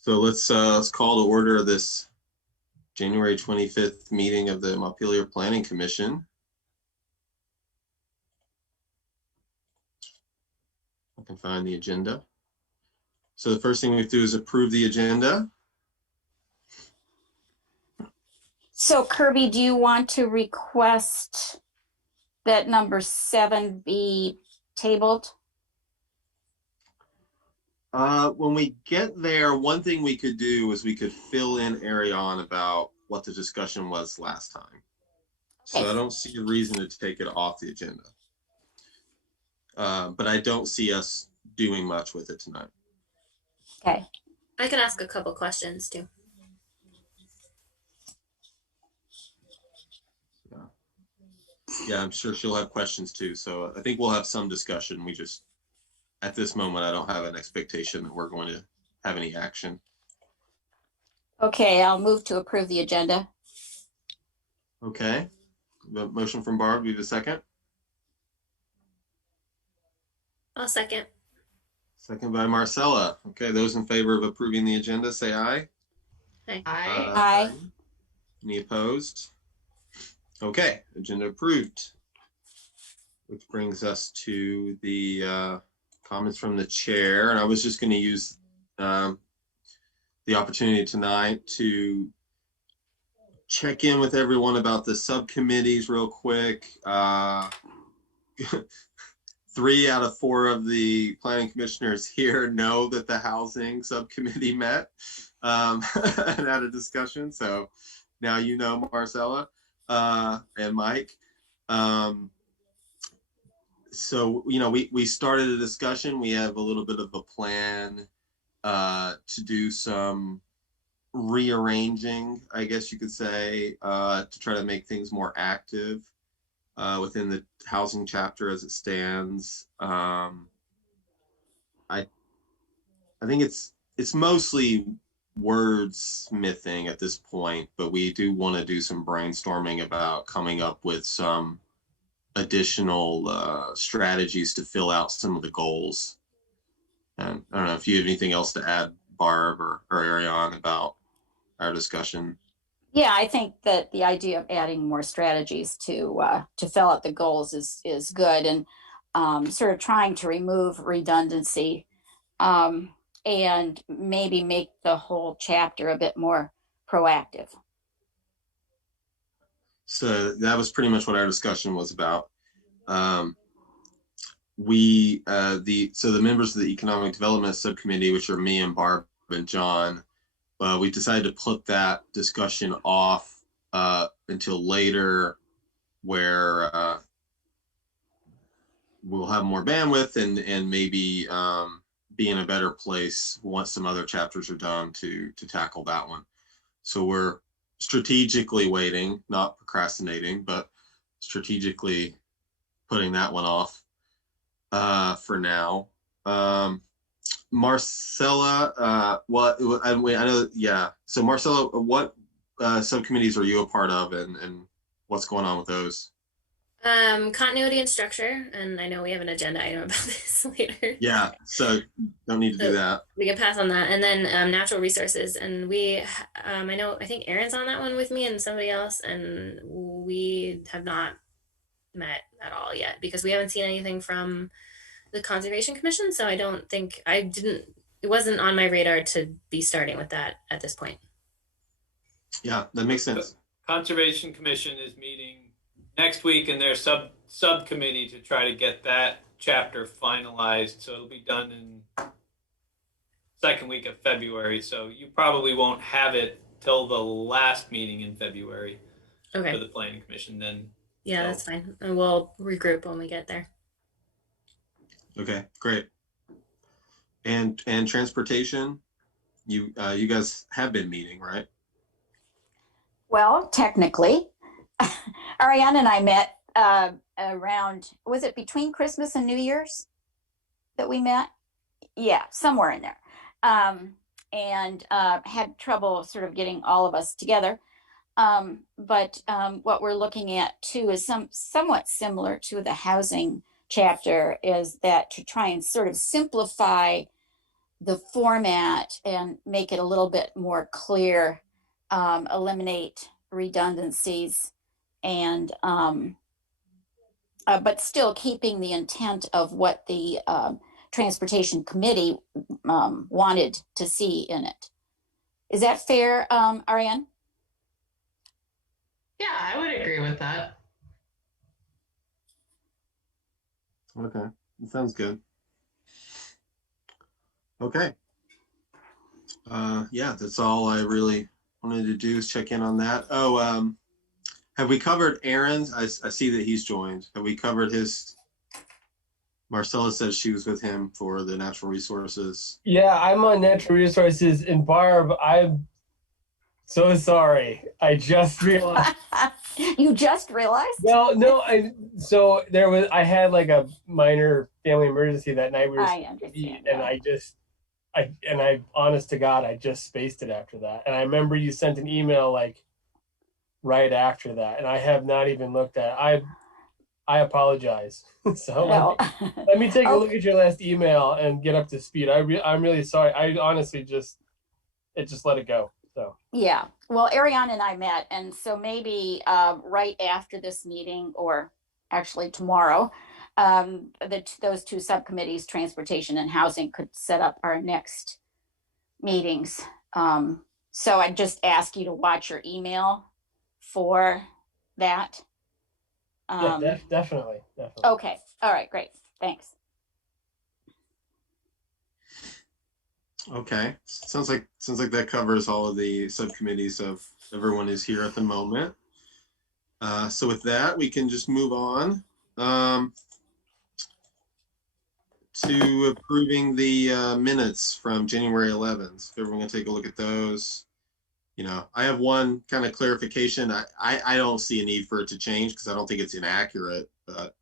So let's call to order this January 25th meeting of the Montpelier Planning Commission. I can find the agenda. So the first thing we have to do is approve the agenda. So Kirby, do you want to request that number 7 be tabled? When we get there, one thing we could do is we could fill in Ariane about what the discussion was last time. Okay. So I don't see a reason to take it off the agenda. But I don't see us doing much with it tonight. Okay. I can ask a couple questions too. Yeah, I'm sure she'll have questions too. So I think we'll have some discussion. We just, at this moment, I don't have an expectation that we're going to have any action. Okay, I'll move to approve the agenda. Okay. The motion from Barb, we have a second. I'll second. Second by Marcella. Okay, those in favor of approving the agenda, say aye. Aye. Aye. Any opposed? Okay, agenda approved. Which brings us to the comments from the chair. And I was just going to use the opportunity tonight to check in with everyone about the subcommittees real quick. 3 out of 4 of the planning commissioners here know that the housing subcommittee met and had a discussion. So now you know, Marcella and Mike. So, you know, we started a discussion. We have a little bit of a plan to do some rearranging, I guess you could say, to try to make things more active within the housing chapter as it stands. I think it's mostly wordsmithing at this point, but we do want to do some brainstorming about coming up with some additional strategies to fill out some of the goals. And I don't know if you have anything else to add, Barb or Ariane, about our discussion. Yeah, I think that the idea of adding more strategies to fill out the goals is good, and sort of trying to remove redundancy and maybe make the whole chapter a bit more proactive. So that was pretty much what our discussion was about. So the members of the Economic Development Subcommittee, which are me and Barb and John, we decided to put that discussion off until later, where we'll have more bandwidth and maybe be in a better place once some other chapters are done to tackle that one. So we're strategically waiting, not procrastinating, but strategically putting that one off for now. Marcella, I know, yeah. So Marcella, what subcommittees are you a part of, and what's going on with those? Continuity and structure, and I know we have an agenda item about this later. Yeah, so don't need to do that. We can pass on that. And then natural resources, and I think Aaron's on that one with me and somebody else, and we have not met at all yet because we haven't seen anything from the Conservation Commission. So I don't think it wasn't on my radar to be starting with that at this point. Yeah, that makes sense. The Conservation Commission is meeting next week in their subcommittee to try to get that chapter finalized. So it'll be done in second week of February. So you probably won't have it till the last meeting in February. Okay. For the Planning Commission then. Yeah, so that's fine. And we'll regroup when we get there. Okay, great. And transportation, you guys have been meeting, right? Well, technically, Ariane and I met around, was it between Christmas and New Year's that we met? Yeah, somewhere in there. And had trouble sort of getting all of us together. But what we're looking at too is somewhat similar to the housing chapter, is that to try and sort of simplify the format and make it a little bit more clear, eliminate redundancies, and but still keeping the intent of what the Transportation Committee wanted to see in it. Is that fair, Ariane? Yeah, I would agree with that. Okay, that sounds good. Okay. Yeah, that's all I really wanted to do is check in on that. Oh, have we covered Aaron's? I see that he's joined. Have we covered his? Marcella says she was with him for the natural resources. Yeah, I'm on natural resources, and Barb, I'm so sorry. I just realized. You just realized? No, I had like a minor family emergency that night. I understand. And I honest to God, I just spaced it after that. And I remember you sent an email like right after that, and I have not even looked at it. I apologize. So No. let me take a look at your last email and get up to speed. I'm really sorry. I honestly just let it go. So Yeah. Well, Ariane and I met, and so maybe right after this meeting, or actually tomorrow, those two subcommittees, transportation and housing, could set up our next meetings. So I'd just ask you to watch your email for that. yeah, definitely. Okay. All right. Great. Thanks. Okay, sounds like that covers all of the subcommittees of everyone is here at the moment. So with that, we can just move on to approving the minutes from January 11th. Everyone can take a look at those. You know, I have one kind of clarification. I don't see a need for it to change because I don't think it's inaccurate. But,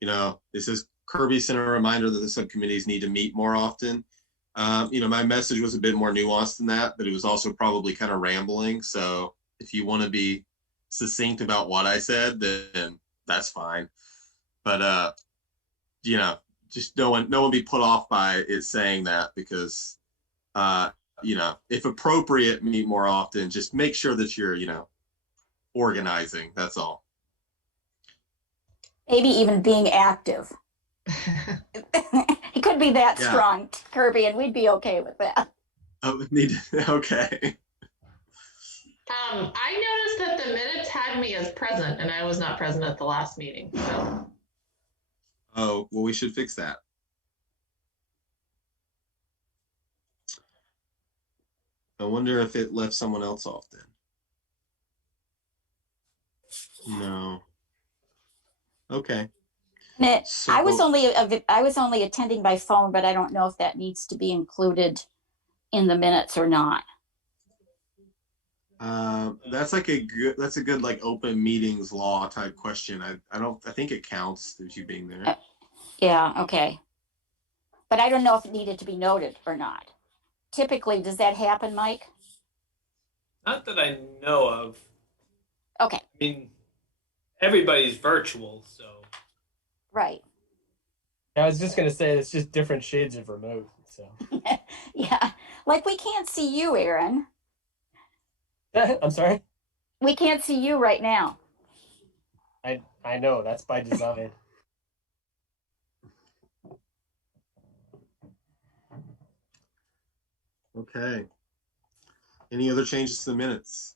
you know, this is Kirby sent a reminder that the subcommittees need to meet more often. You know, my message was a bit more nuanced than that, but it was also probably kind of rambling. So if you want to be succinct about what I said, then that's fine. But, you know, just no one be put off by it saying that because, you know, if appropriate, meet more often. Just make sure that you're, you know, organizing. That's all. Maybe even being active. He could be that strong, Kirby, and we'd be okay with that. Oh, okay. I noticed that the minutes had me as present, and I was not present at the last meeting. So. Oh, well, we should fix that. I wonder if it left someone else off then. No. Okay. So, I was only attending by phone, but I don't know if that needs to be included in the minutes or not. That's a good like open meetings law type question. I think it counts as you being there. Yeah, okay. But I don't know if it needed to be noted or not. Typically, does that happen, Mike? Not that I know of. Okay. I mean, everybody's virtual, so. Right. I was just gonna say it's just different shades of remote. So. Yeah, like we can't see you, Aaron. I'm sorry. We can't see you right now. I know that's by design. Okay. Any other changes to the minutes?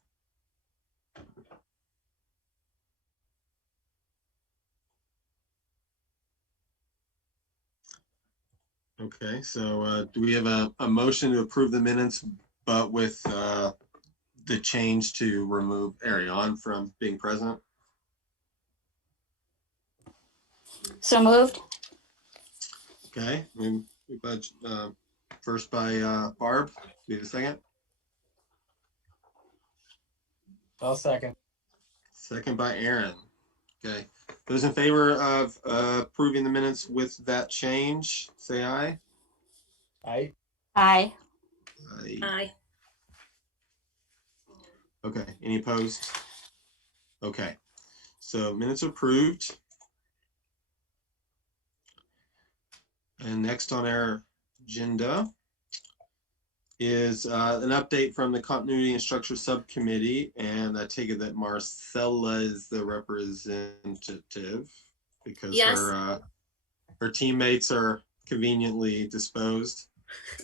Okay, so do we have a motion to approve the minutes, but with the change to remove Ariane from being present? So moved. Okay, first by Barb. Do we have a second? I'll second. Second by Aaron. Okay. Those in favor of approving the minutes with that change, say aye. Aye. Aye. Aye. Okay. Any opposed? Okay. So minutes approved. And next on our agenda is an update from the Continuity and Structure Subcommittee, and I take it that Marcella is the representative because Yes. her teammates are conveniently disposed.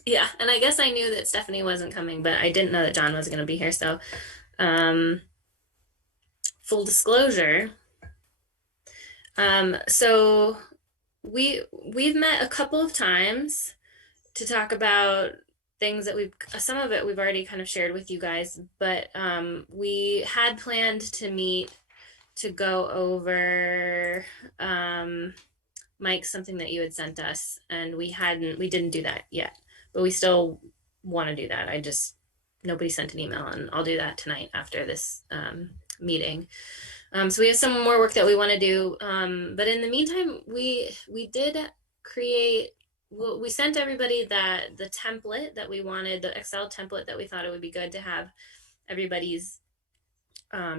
Yeah, and I guess I knew that Stephanie wasn't coming, but I didn't know that John was going to be here. So, full disclosure. So we've met a couple of times to talk about things that some of it we've already kind of shared with you guys, but we had planned to meet to go over Mike, something that you had sent us, and we didn't do that yet, but we still want to do that. Nobody sent an email, and I'll do that tonight after this meeting. So we have some more work that we want to do, but in the meantime, we did create. We sent everybody the template that we wanted, the Excel template that we thought it would be good to have everybody's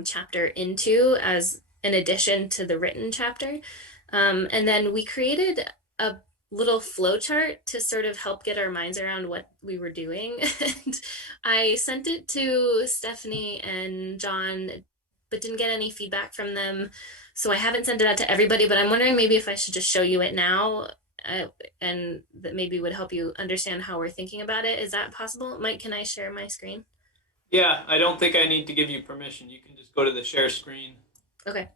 chapter into as an addition to the written chapter. And then we created a little flow chart to sort of help get our minds around what we were doing. And I sent it to Stephanie and John, but didn't get any feedback from them. So I haven't sent it out to everybody, but I'm wondering maybe if I should just show you it now, and that maybe would help you understand how we're thinking about it. Is that possible? Mike, can I share my screen? Yeah, I don't think I need to give you permission. You can just go to the share screen. Okay.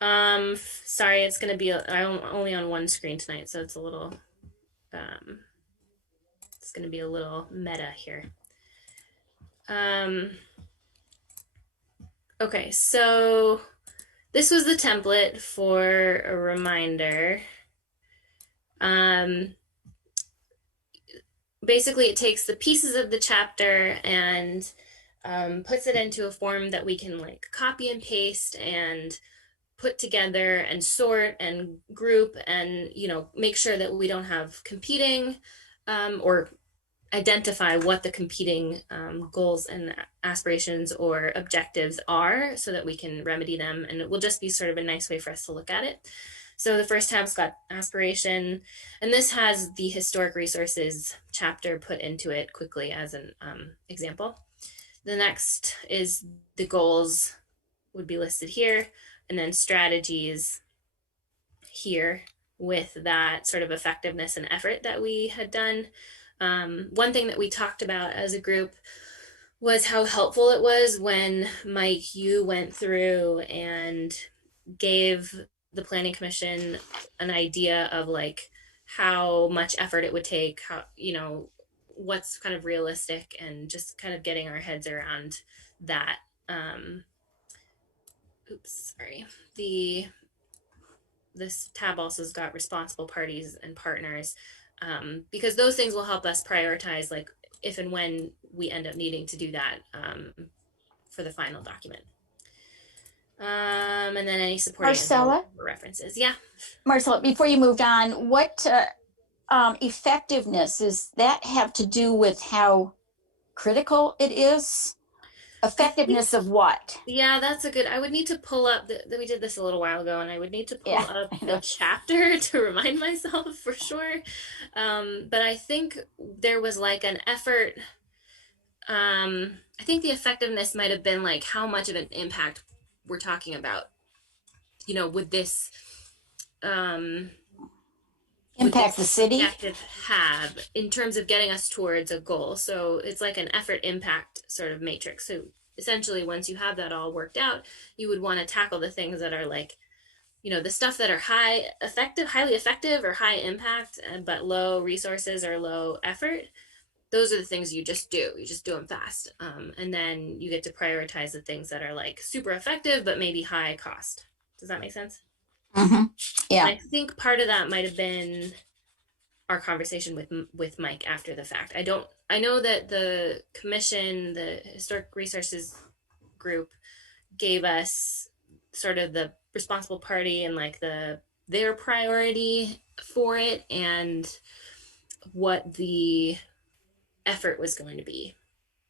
Sorry, it's gonna be I'm only on one screen tonight, so it's a little it's gonna be a little meta here. Okay, so this was the template for a reminder. Basically, it takes the pieces of the chapter and puts it into a form that we can like copy and paste and put together and sort and group and, make sure that we don't have competing or identify what the competing goals and aspirations or objectives are so that we can remedy them. And it will just be sort of a nice way for us to look at it. So the first tab's got aspiration, and this has the historic resources chapter put into it quickly as an example. The next is the goals would be listed here, and then strategies here with that sort of effectiveness and effort that we had done. One thing that we talked about as a group was how helpful it was when, Mike, you went through and gave the Planning Commission an idea of like how much effort it would take, how, what's kind of realistic, and just kind of getting our heads around that. This tab also has got responsible parties and partners, because those things will help us prioritize like if and when we end up needing to do that for the final document. And then any supporting Marcella? references. Yeah. Marcella, before you moved on, what effectiveness does that have to do with how critical it is? Effectiveness of what? Yeah, that's a good. I would need to pull up. We did this a little while ago, and I would need to pull up the chapter to remind myself for sure. But I think there was like an effort. I think the effectiveness might have been like how much of an impact we're talking about, would this impact the city have in terms of getting us towards a goal. So it's like an effort impact sort of matrix. So essentially, once you have that all worked out, you would want to tackle the things that are like, the stuff that are highly effective or high impact, but low resources or low effort. Those are the things you just do. You just do them fast. And then you get to prioritize the things that are like super effective, but maybe high cost. Does that make sense? Mm-hmm. Yeah. And I think part of that might have been our conversation with Mike after the fact. I know that the commission, the historic resources group, gave us sort of the responsible party and like their priority for it and what the effort was going to be,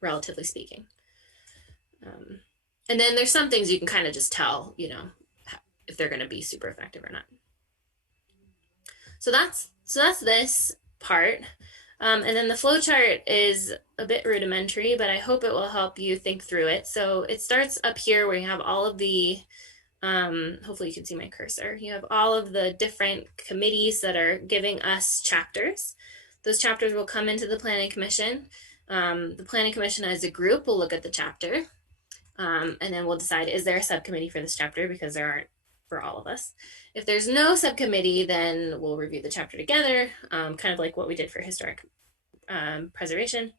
relatively speaking. And then there's some things you can kind of just tell, if they're going to be super effective or not. So that's this part. And then the flow chart is a bit rudimentary, but I hope it will help you think through it. So it starts up here where you have all of the, hopefully you can see my cursor. You have all of the different committees that are giving us chapters. Those chapters will come into the Planning Commission. The Planning Commission as a group will look at the chapter. And then we'll decide, is there a subcommittee for this chapter? Because there aren't for all of us. If there's no subcommittee, then we'll review the chapter together, kind of like what we did for historic preservation.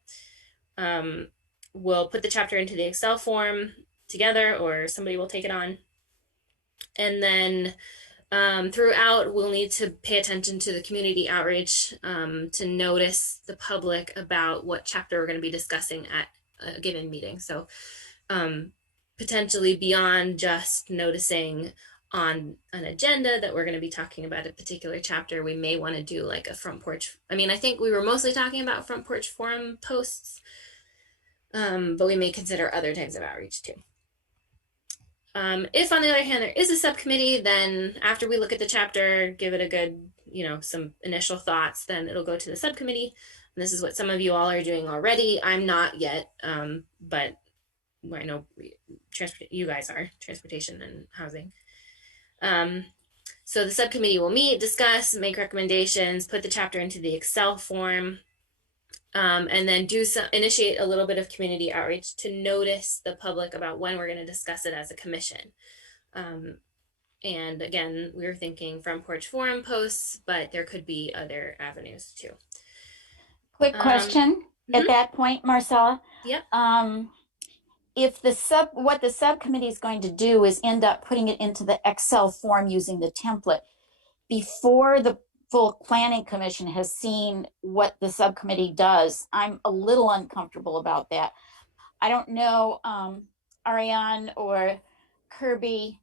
We'll put the chapter into the Excel form together, or somebody will take it on. And then throughout, we'll need to pay attention to the community outreach to notice the public about what chapter we're going to be discussing at a given meeting. So potentially beyond just noticing on an agenda that we're going to be talking about a particular chapter, we may want to do like a front porch. I mean, I think we were mostly talking about front porch forum posts, but we may consider other types of outreach too. If on the other hand, there is a subcommittee, then after we look at the chapter, give it a good, some initial thoughts, then it'll go to the subcommittee. And this is what some of you all are doing already. I'm not yet, but I know you guys are, transportation and housing. So the subcommittee will meet, discuss, make recommendations, put the chapter into the Excel form, and then initiate a little bit of community outreach to notice the public about when we're going to discuss it as a commission. And again, we were thinking front porch forum posts, but there could be other avenues too. Quick question at that point, Marcella. Yep. If what the subcommittee is going to do is end up putting it into the Excel form using the template before the full planning commission has seen what the subcommittee does, I'm a little uncomfortable about that. I don't know, Ariane or Kirby,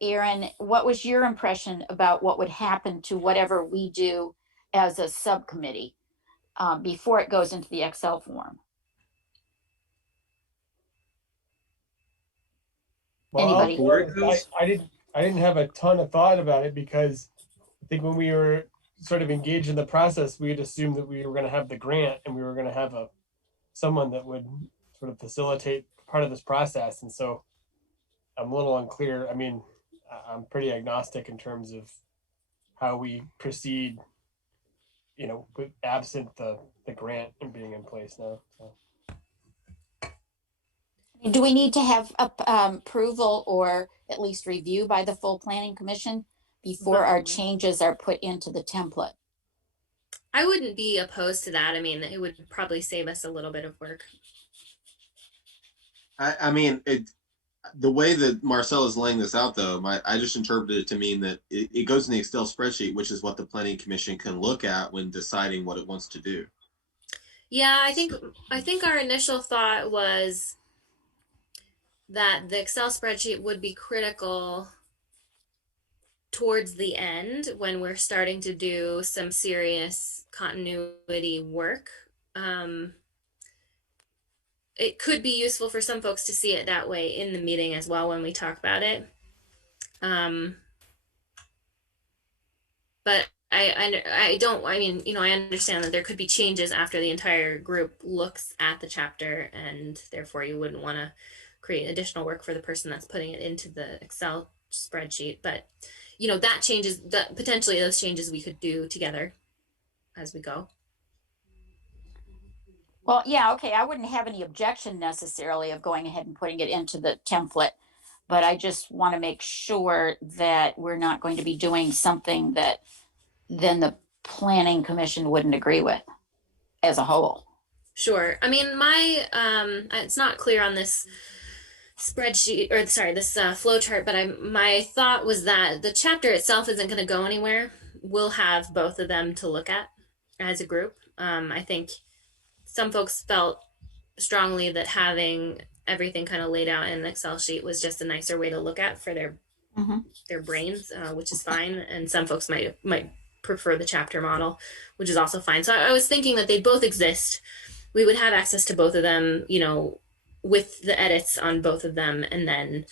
Aaron, what was your impression about what would happen to whatever we do as a subcommittee before it goes into the Excel form? Well, Anybody? I didn't have a ton of thought about it because I think when we were sort of engaged in the process, we had assumed that we were going to have the grant and we were going to have someone that would sort of facilitate part of this process. And so I'm a little unclear. I mean, I'm pretty agnostic in terms of how we proceed, with absent the grant and being in place now. So. Do we need to have approval or at least review by the full planning commission before our changes are put into the template? I wouldn't be opposed to that. I mean, it would probably save us a little bit of work. I mean, the way that Marcel is laying this out, though, I just interpreted it to mean that it goes in the Excel spreadsheet, which is what the Planning Commission can look at when deciding what it wants to do. Yeah, I think our initial thought was that the Excel spreadsheet would be critical towards the end when we're starting to do some serious continuity work. It could be useful for some folks to see it that way in the meeting as well when we talk about it. But I understand that there could be changes after the entire group looks at the chapter, and therefore you wouldn't want to create additional work for the person that's putting it into the Excel spreadsheet. But that changes, that potentially those changes we could do together as we go. Well, yeah, okay. I wouldn't have any objection necessarily of going ahead and putting it into the template, but I just want to make sure that we're not going to be doing something that then the planning commission wouldn't agree with as a whole. Sure. I mean, it's not clear on this spreadsheet, or sorry, this flow chart, but my thought was that the chapter itself isn't going to go anywhere. We'll have both of them to look at as a group. I think some folks felt strongly that having everything kind of laid out in an Excel sheet was just a nicer way to look at for their brains, which is fine. And some folks might prefer the chapter model, which is also fine. So I was thinking that they both exist. We would have access to both of them, with the edits on both of them. And then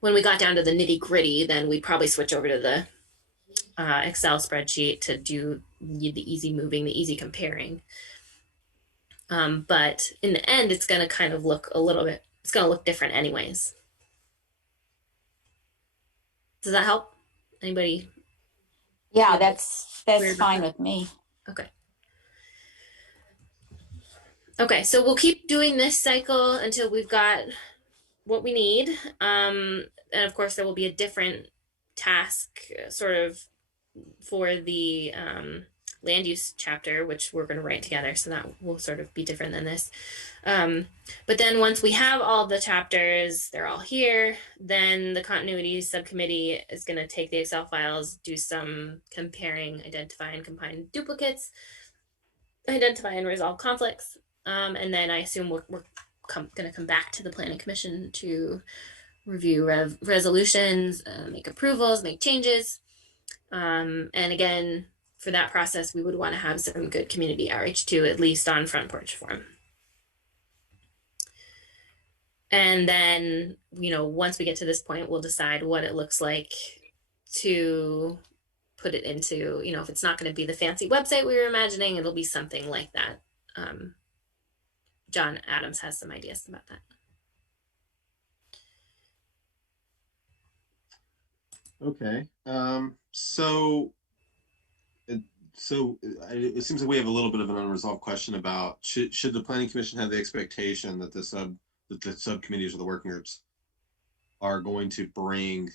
when we got down to the nitty gritty, then we'd probably switch over to the Excel spreadsheet to do the easy moving, the easy comparing. But in the end, it's going to kind of look a little bit, it's going to look different anyways. Does that help? Anybody? Yeah, that's Weird about fine that? with me. Okay. Okay, so we'll keep doing this cycle until we've got what we need. And of course, there will be a different task sort of for the land use chapter, which we're going to write together. So that will sort of be different than this. But then once we have all the chapters, they're all here, then the continuity subcommittee is going to take the Excel files, do some comparing, identify and combine duplicates, identify and resolve conflicts. And then I assume we're going to come back to the planning commission to review resolutions, make approvals, make changes. And again, for that process, we would want to have some good community outreach too, at least on Front Porch Forum. And then, you know, once we get to this point, we'll decide what it looks like to put it into, you know, if it's not going to be the fancy website we were imagining, it'll be something like that. John Adams has some ideas about that. Okay. So it seems like we have a little bit of an unresolved question about should the planning commission have the expectation that the subcommittees or the working groups are going to bring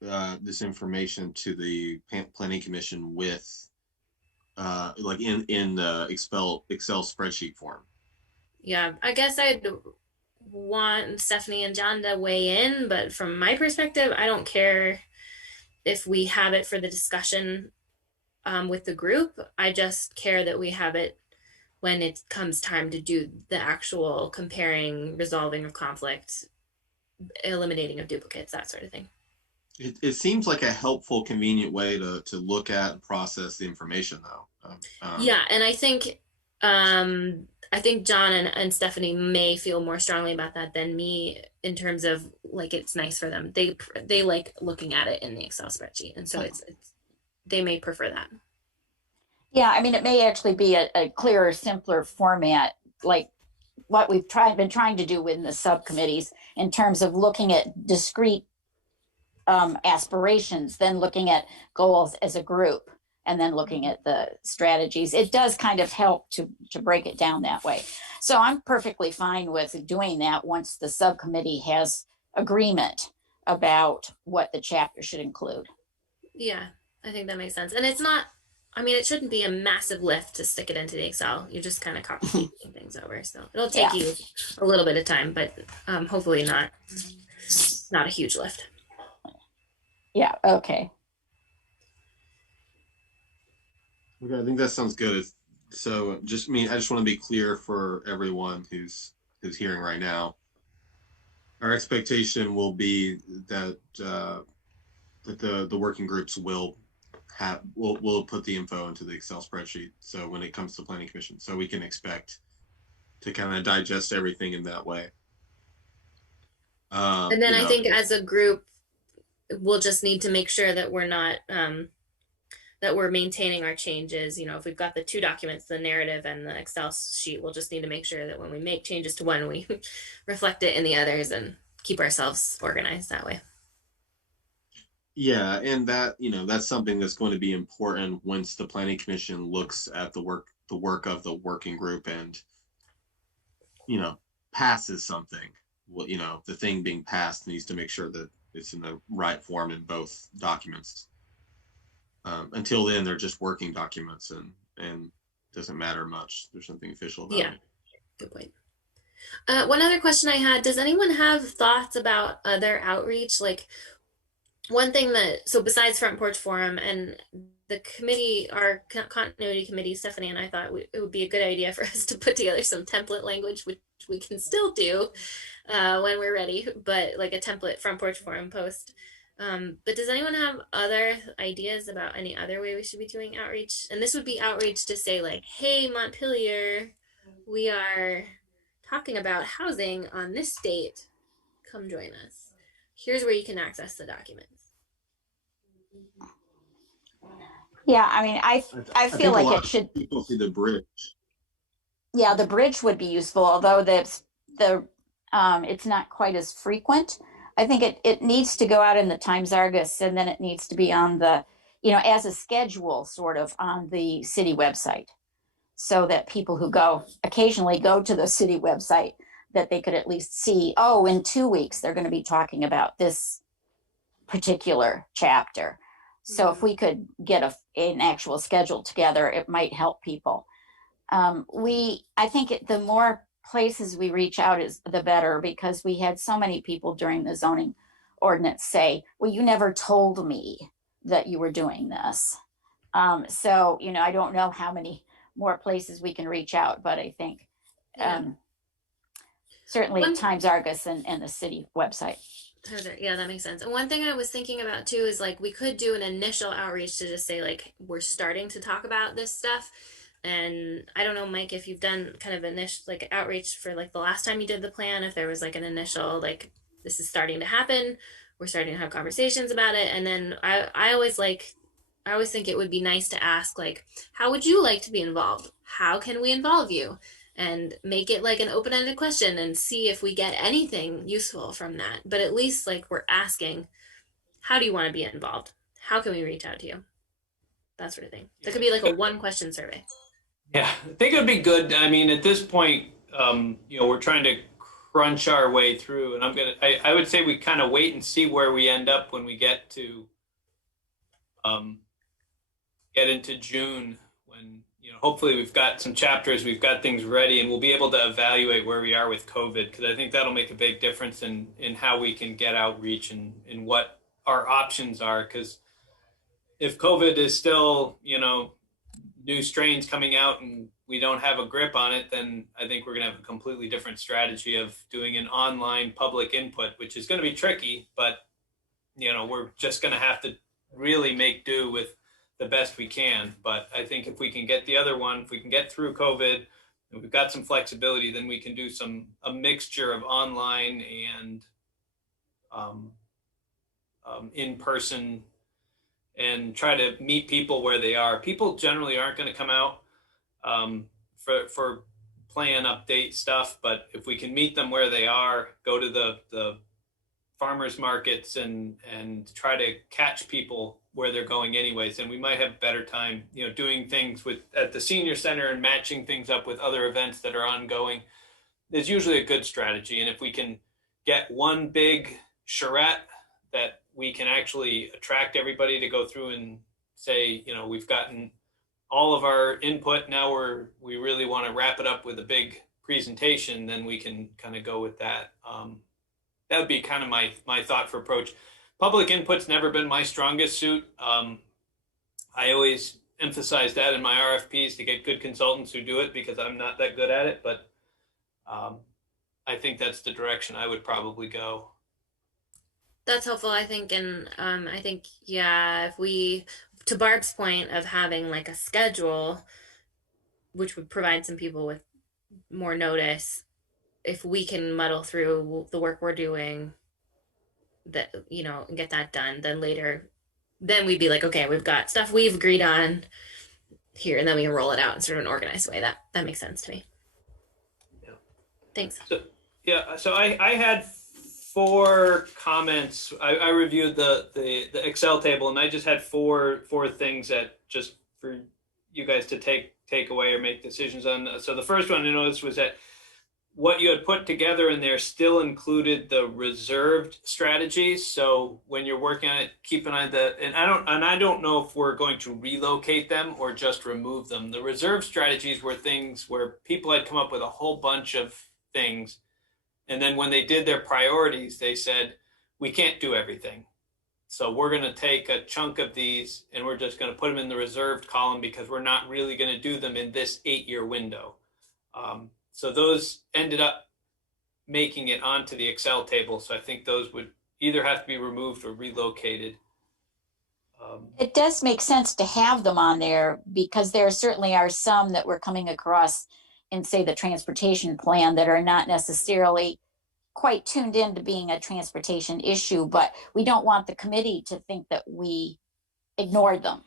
this information to the planning commission with like in the Excel spreadsheet form. Yeah, I guess I'd want Stephanie and John to weigh in, but from my perspective, I don't care if we have it for the discussion with the group. I just care that we have it when it comes time to do the actual comparing, resolving of conflict, eliminating of duplicates, that sort of thing. It seems like a helpful, convenient way to look at and process the information, though. Yeah, and I think John and Stephanie may feel more strongly about that than me in terms of like it's nice for them. They like looking at it in the Excel spreadsheet, and so it's they may prefer that. Yeah, I mean, it may actually be a clearer, simpler format, like what we've been trying to do within the subcommittees in terms of looking at discrete aspirations, then looking at goals as a group, and then looking at the strategies. It does kind of help to break it down that way. So I'm perfectly fine with doing that once the subcommittee has agreement about what the chapter should include. Yeah, I think that makes sense. And it's not, I mean, it shouldn't be a massive lift to stick it into the Excel. You're just kind of copying things over. So it'll take you a little bit of time, but hopefully not a huge lift. Yeah, okay. Okay, I think that sounds good. So I just want to be clear for everyone who's hearing right now. Our expectation will be that that the working groups will put the info into the Excel spreadsheet. So when it comes to planning commission, so we can expect to kind of digest everything in that way. And then I think as a group, we'll just need to make sure that we're not that we're maintaining our changes. You know, if we've got the two documents, the narrative and the Excel sheet, we'll just need to make sure that when we make changes to one, we reflect it in the others and keep ourselves organized that way. Yeah, and that, you know, that's something that's going to be important once the planning commission looks at the work of the working group and, you know, passes something. Well, you know, the thing being passed needs to make sure that it's in the right form in both documents. Until then, they're just working documents, and doesn't matter much. There's something official about Yeah, it. good point. One other question I had: does anyone have thoughts about other outreach? Like one thing so besides Front Porch Forum and the committee, our continuity committee, Stephanie and I thought it would be a good idea for us to put together some template language, which we can still do when we're ready, but like a template Front Porch Forum post. But does anyone have other ideas about any other way we should be doing outreach? And this would be outreach to say like, hey, Montpelier, we are talking about housing on this date. Come join us. Here's where you can access the documents. Yeah, I mean, I feel like it should. People see the bridge. Yeah, the bridge would be useful, although the it's not quite as frequent. I think it needs to go out in the Times Argus, and then it needs to be on the, as a schedule sort of on the city website, so that people who occasionally go to the city website, that they could at least see, oh, in 2 weeks they're going to be talking about this particular chapter. So if we could get an actual schedule together, it might help people. I think the more places we reach out is the better, because we had so many people during the zoning ordinance say, well, you never told me that you were doing this. So, I don't know how many more places we can reach out, but I think certainly Times Argus and the city website. Yeah, that makes sense. And one thing I was thinking about too is like we could do an initial outreach to just say like we're starting to talk about this stuff. And I don't know, Mike, if you've done kind of initial like outreach for like the last time you did the plan, if there was like an initial like this is starting to happen, we're starting to have conversations about it. And then I always think it would be nice to ask like, how would you like to be involved? How can we involve you? And make it like an open-ended question and see if we get anything useful from that. But at least like we're asking, how do you want to be involved? How can we reach out to you? That sort of thing. That could be like a 1-question survey. Yeah, I think it would be good. I mean, at this point, we're trying to crunch our way through, and I would say we kind of wait and see where we end up when we get to get into June, when hopefully we've got some chapters, we've got things ready, and we'll be able to evaluate where we are with COVID, because I think that'll make a big difference in how we can get outreach and in what our options are. Because if COVID is still, new strains coming out and we don't have a grip on it, then I think we're going to have a completely different strategy of doing an online public input, which is going to be tricky, but we're just going to have to really make do with the best we can. But I think if we can get the other one, if we can get through COVID and we've got some flexibility, then we can do a mixture of online and in person, and try to meet people where they are. People generally aren't going to come out for plan update stuff, but if we can meet them where they are, go to the farmers markets and try to catch people where they're going anyways, and we might have better time, doing things at the senior center and matching things up with other events that are ongoing is usually a good strategy. And if we can get one big charrette that we can actually attract everybody to go through and say, we've gotten all of our input, now we really want to wrap it up with a big presentation, then we can kind of go with that. That would be kind of my thoughtful approach. Public input's never been my strongest suit. I always emphasize that in my RFPs to get good consultants who do it, because I'm not that good at it, but I think that's the direction I would probably go. That's helpful, I think. And I think, yeah, if we, to Barb's point of having like a schedule, which would provide some people with more notice, if we can muddle through the work we're doing, that, and get that done, then later, then we'd be like, okay, we've got stuff we've agreed on here, and then we can roll it out in sort of an organized way. That makes sense to me. Yeah. Thanks. So I had 4 comments. I reviewed the Excel table, and I just had four things that just for you guys to take away or make decisions on. So the first one I noticed was that what you had put together in there still included the reserved strategies. So when you're working on it, keep an eye on that. And I don't know if we're going to relocate them or just remove them. The reserve strategies were things where people had come up with a whole bunch of things, and then when they did their priorities, they said, we can't do everything. So we're going to take a chunk of these and we're just going to put them in the reserved column because we're not really going to do them in this 8-year window. So those ended up making it onto the Excel table. So I think those would either have to be removed or relocated. It does make sense to have them on there, because there certainly are some that we're coming across in, say, the transportation plan that are not necessarily quite tuned into being a transportation issue, but we don't want the committee to think that we ignored them.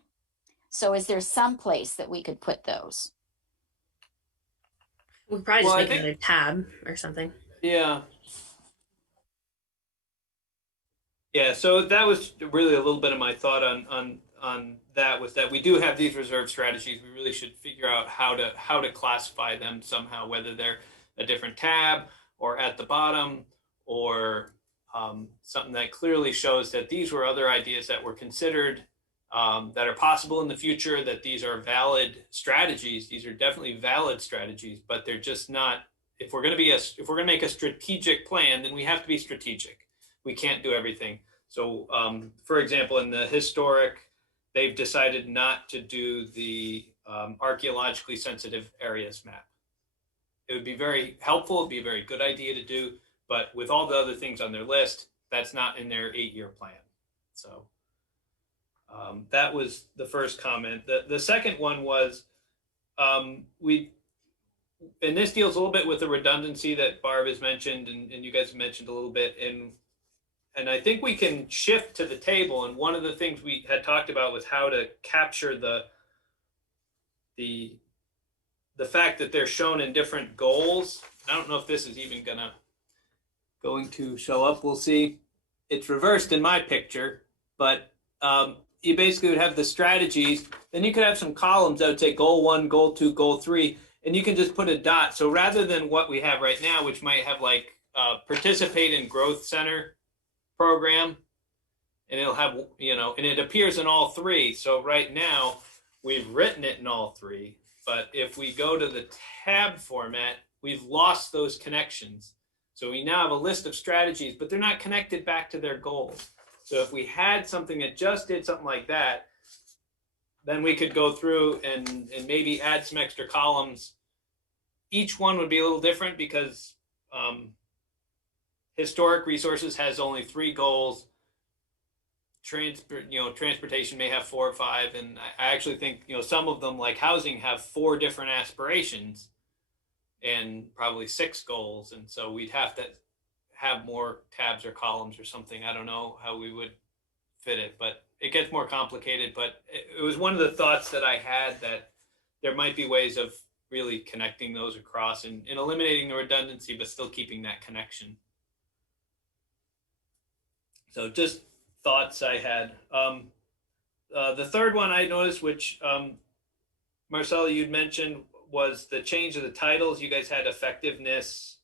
So is there some place that we could put those? We could probably Well, I just make think- another tab or something. Yeah. Yeah, so that was really a little bit of my thought on that, was that we do have these reserve strategies. We really should figure out how to classify them somehow, whether they're a different tab or at the bottom, or something that clearly shows that these were other ideas that were considered, that are possible in the future, that these are valid strategies. These are definitely valid strategies, but they're just not. If we're going to make a strategic plan, then we have to be strategic. We can't do everything. So, for example, in the historic, they've decided not to do the archaeologically sensitive areas map. It would be very helpful. It'd be a very good idea to do, but with all the other things on their list, that's not in their 8-year plan. So that was the first comment. The second one was, and this deals a little bit with the redundancy that Barb has mentioned, and you guys have mentioned a little bit. And I think we can shift to the table. And one of the things we had talked about was how to capture the fact that they're shown in different goals. I don't know if this is even going to show up. We'll see. It's reversed in my picture, but you basically would have the strategies. Then you could have some columns that would say goal 1, goal 2, goal 3, and you can just put a dot. So rather than what we have right now, which might have like participate in growth center program, and it'll have, and it appears in all 3. So right now we've written it in all 3, but if we go to the tab format, we've lost those connections. So we now have a list of strategies, but they're not connected back to their goals. So if we had something that just did something like that, then we could go through and maybe add some extra columns. Each one would be a little different because historic resources has only 3 goals. Transportation may have 4 or 5, and I actually think some of them, like housing, have 4 different aspirations and probably 6 goals, and so we'd have to have more tabs or columns or something. I don't know how we would fit it, but it gets more complicated. But it was one of the thoughts that I had, that there might be ways of really connecting those across and eliminating the redundancy, but still keeping that connection. So just thoughts I had. The third one I noticed, which Marcella, you'd mentioned, was the change of the titles. You guys had effectiveness,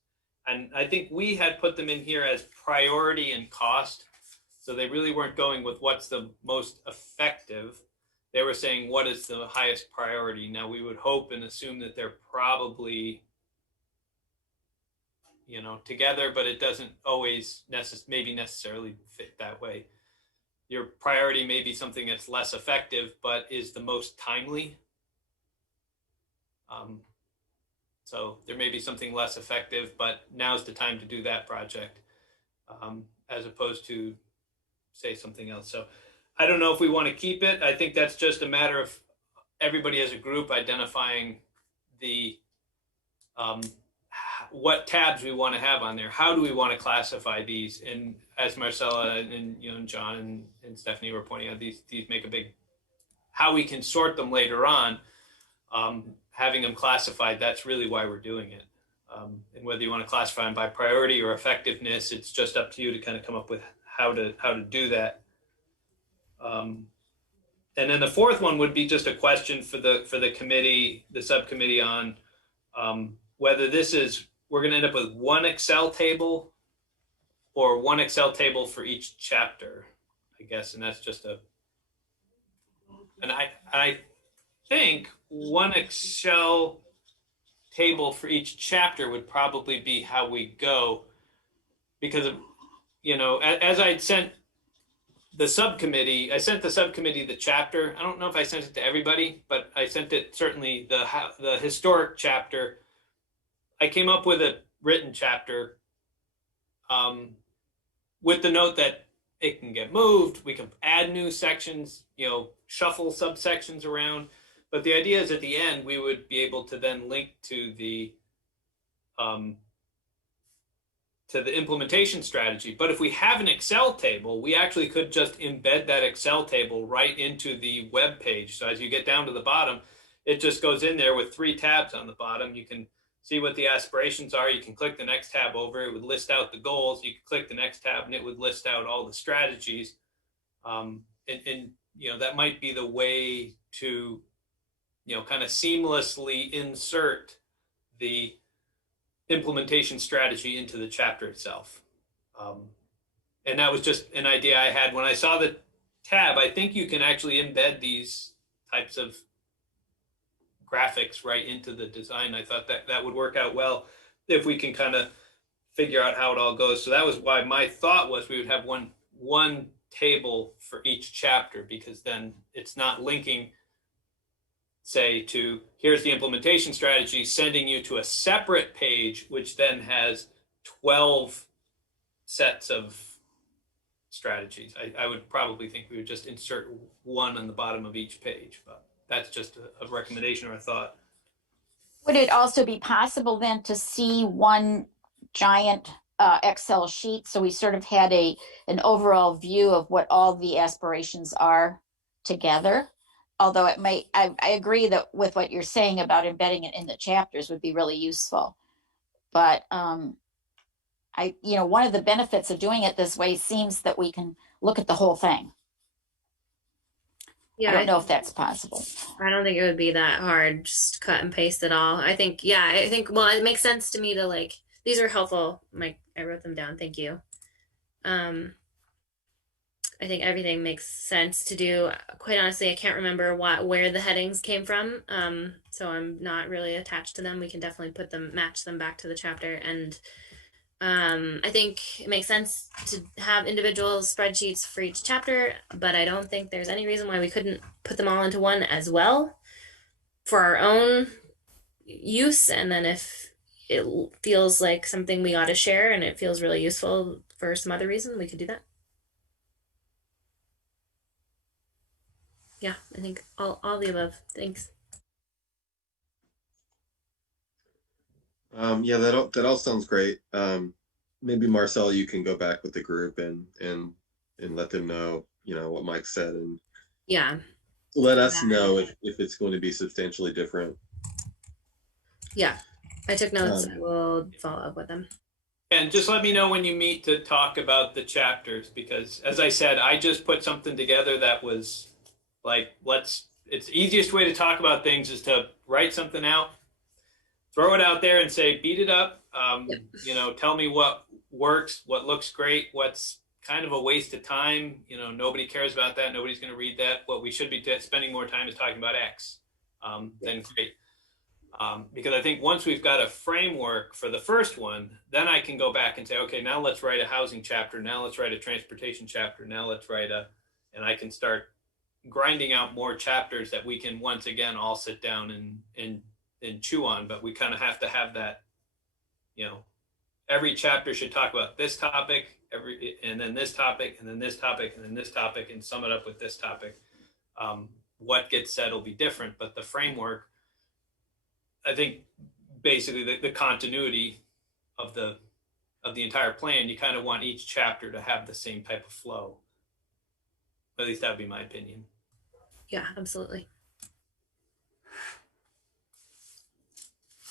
and I think we had put them in here as priority and cost. So they really weren't going with what's the most effective. They were saying what is the highest priority. Now we would hope and assume that they're probably together, but it doesn't always necessarily fit that way. Your priority may be something that's less effective, but is the most timely. So there may be something less effective, but now's the time to do that project, as opposed to, say, something else. So I don't know if we want to keep it. I think that's just a matter of everybody as a group identifying the what tabs we want to have on there. How do we want to classify these? And as Marcella and John and Stephanie were pointing out, these make a big, how we can sort them later on. Having them classified, that's really why we're doing it. And whether you want to classify them by priority or effectiveness, it's just up to you to kind of come up with how to do that. And then the fourth one would be just a question for the committee, the subcommittee, on whether we're going to end up with one Excel table or one Excel table for each chapter, I guess. And that's just and I think one Excel table for each chapter would probably be how we go, because of, as I'd sent the subcommittee, the chapter. I don't know if I sent it to everybody, but I sent it, certainly the historic chapter. I came up with a written chapter with the note that it can get moved. We can add new sections, shuffle subsections around. But the idea is at the end, we would be able to then link to the implementation strategy. But if we have an Excel table, we actually could just embed that Excel table right into the web page. So as you get down to the bottom, it just goes in there with 3 tabs on the bottom. You can see what the aspirations are. You can click the next tab over. It would list out the goals. You can click the next tab and it would list out all the strategies. And you know, that might be the way to, you know, kind of seamlessly insert the implementation strategy into the chapter itself. And that was just an idea I had when I saw the tab. I think you can actually embed these types of graphics right into the design. I thought that that would work out well if we can kind of figure out how it all goes. So that was why my thought was we would have one table for each chapter, because then it's not linking, say, to here's the implementation strategy, sending you to a separate page, which then has 12 sets of strategies. I would probably think we would just insert one on the bottom of each page, but that's just a recommendation or a thought. Would it also be possible then to see one giant Excel sheet, so we sort of had an overall view of what all the aspirations are together? Although it might, I agree that with what you're saying about embedding it in the chapters would be really useful. But you know, one of the benefits of doing it this way seems that we can look at the whole thing. Yeah, I don't know if that's possible. I don't think it would be that hard, just cut and paste it all. I think, yeah, I think, well, it makes sense to me to like, these are helpful. Mike, I wrote them down. Thank you. I think everything makes sense to do. Quite honestly, I can't remember where the headings came from. So I'm not really attached to them. We can definitely match them back to the chapter. And I think it makes sense to have individual spreadsheets for each chapter, but I don't think there's any reason why we couldn't put them all into one as well for our own use. And then if it feels like something we ought to share and it feels really useful for some other reason, we could do that. Yeah, I think all the above. Thanks. Yeah, that all sounds great. Maybe Marcel, you can go back with the group and let them know, you know, what Mike said, and Yeah. let us know if it's going to be substantially different. Yeah, I took notes. I will follow up with them. And just let me know when you meet to talk about the chapters, because as I said, I just put something together that was like, it's the easiest way to talk about things is to write something out, throw it out there and say, beat it up. Yep. You know, tell me what works, what looks great, what's kind of a waste of time. You know, nobody cares about that. Nobody's going to read that. What we should be spending more time is talking about X. Then great. Because I think once we've got a framework for the first one, then I can go back and say, okay, now let's write a housing chapter. Now let's write a transportation chapter. Now let's write and I can start grinding out more chapters that we can once again all sit down and chew on. But we kind of have to have that, you know, every chapter should talk about this topic, and then this topic, and then this topic, and then this topic, and sum it up with this topic. What gets said will be different, but the framework, I think basically the continuity of the entire plan, you kind of want each chapter to have the same type of flow. At least that would be my opinion. Yeah, absolutely.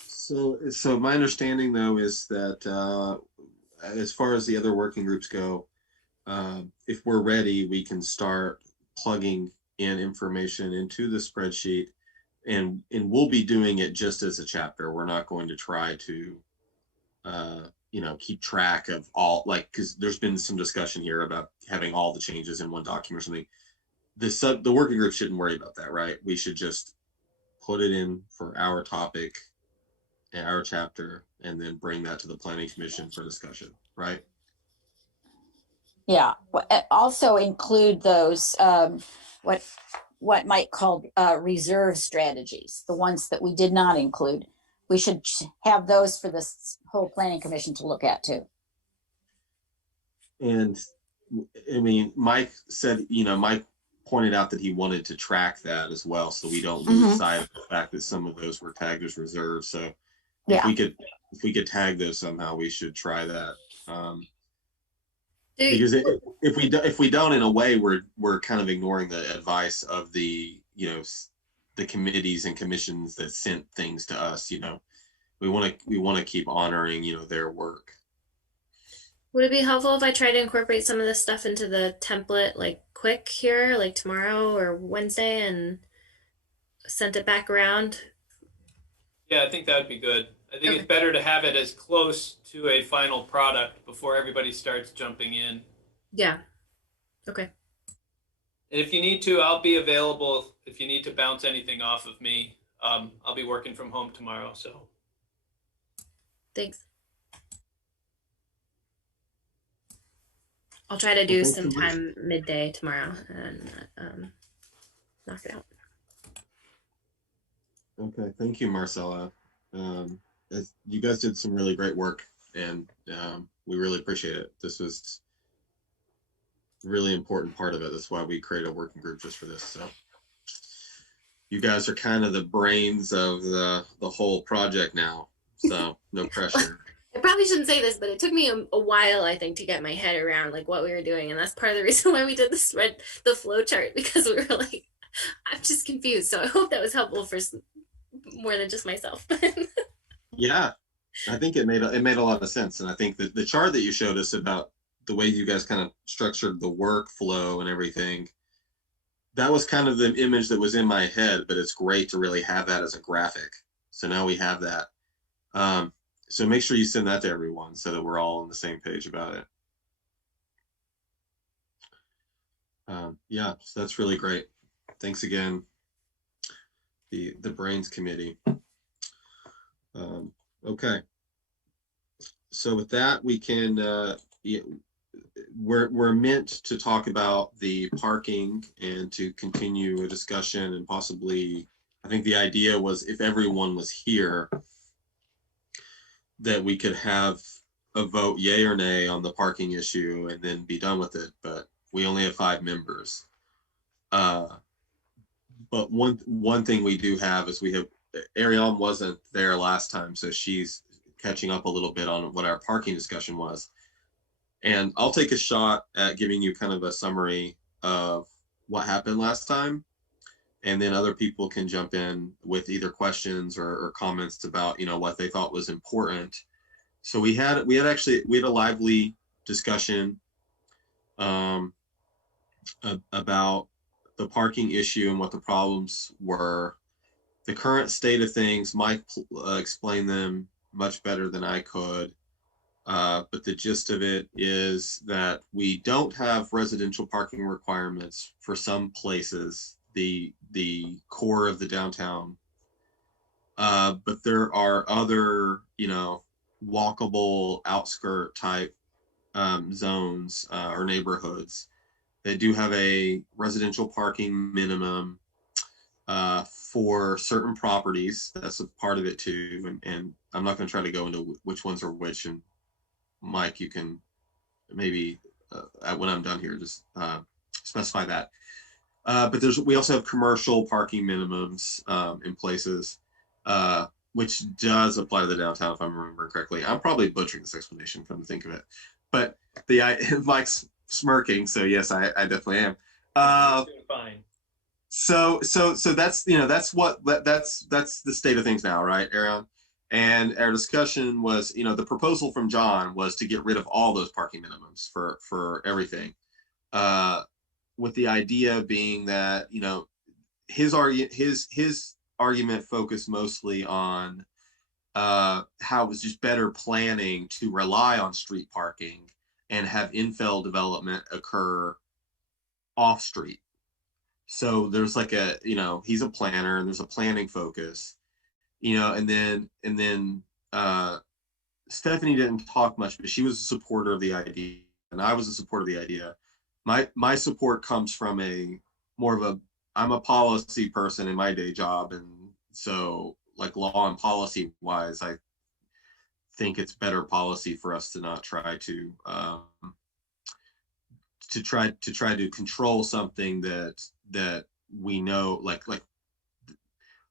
So my understanding though is that as far as the other working groups go, if we're ready, we can start plugging in information into the spreadsheet, and we'll be doing it just as a chapter. We're not going to try to you know, keep track of all, like, because there's been some discussion here about having all the changes in one document or something. The working group shouldn't worry about that, right? We should just put it in for our topic, our chapter, and then bring that to the planning commission for discussion, right? Yeah. Also include those what Mike called reserve strategies, the ones that we did not include. We should have those for this whole planning commission to look at too. And I mean, Mike said, you know, Mike pointed out that he wanted to track that as well, so we don't lose sight of the fact that some of those were tagged as reserves. So yeah, if we could tag those somehow, we should try that. Because if we don't, in a way, we're kind of ignoring the advice of the, you know, the committees and commissions that sent things to us. You know, we want to keep honoring, you know, their work. Would it be helpful if I try to incorporate some of this stuff into the template, like quick here, like tomorrow or Wednesday, and sent it back around? Yeah, I think that would be good. I think Okay. it's better to have it as close to a final product before everybody starts jumping in. Yeah. Okay. And if you need to, I'll be available if you need to bounce anything off of me. I'll be working from home tomorrow, so. Thanks. I'll try to do Well, thanks so much. sometime midday tomorrow and knock it out. Okay, thank you, Marcella. You guys did some really great work, and we really appreciate it. This was a really important part of it. That's why we created a working group just for this. So you guys are kind of the brains of the whole project now, so no pressure. I probably shouldn't say this, but it took me a while, I think, to get my head around like what we were doing, and that's part of the reason why we did the flow chart, because we were like, I'm just confused. So I hope that was helpful for more than just myself. Yeah, I think it made a lot of sense, and I think that the chart that you showed us about the way you guys kind of structured the workflow and everything, that was kind of the image that was in my head. But it's great to really have that as a graphic. So now we have that. So make sure you send that to everyone so that we're all on the same page about it. Yeah, so that's really great. Thanks again, the Brains Committee. Okay. So with that, we can, we're meant to talk about the parking and to continue a discussion, and possibly, I think the idea was if everyone was here, that we could have a vote yay or nay on the parking issue and then be done with it. But we only have 5 members. But one thing we do have is we have, Ariane wasn't there last time, so she's catching up a little bit on what our parking discussion was. And I'll take a shot at giving you kind of a summary of what happened last time. And then other people can jump in with either questions or comments about, you know, what they thought was important. So we had a lively discussion about the parking issue and what the problems were. The current state of things, Mike explained them much better than I could. But the gist of it is that we don't have residential parking requirements for some places, the core of the downtown. But there are other, you know, walkable outskirt type zones or neighborhoods that do have a residential parking minimum for certain properties. That's a part of it too. And I'm not going to try to go into which ones are which. And Mike, you can maybe when I'm done here, just specify that. But we also have commercial parking minimums in places, which does apply to the downtown, if I'm remembering correctly. I'm probably butchering this explanation, come to think of it. But Mike's smirking, so yes, I definitely am. Fine. So that's, you know, that's the state of things now, right, Aaron? And our discussion was, you know, the proposal from John was to get rid of all those parking minimums for everything, with the idea being that, you know, his argument focused mostly on how it was just better planning to rely on street parking and have infill development occur off street. So there's like a, you know, he's a planner and there's a planning focus, you know, and then Stephanie didn't talk much, but she was a supporter of the idea, and I was a supporter of the idea. My support comes from I'm a policy person in my day job, and so like law and policy wise, I think it's better policy for us to not try to try to control something that we know, like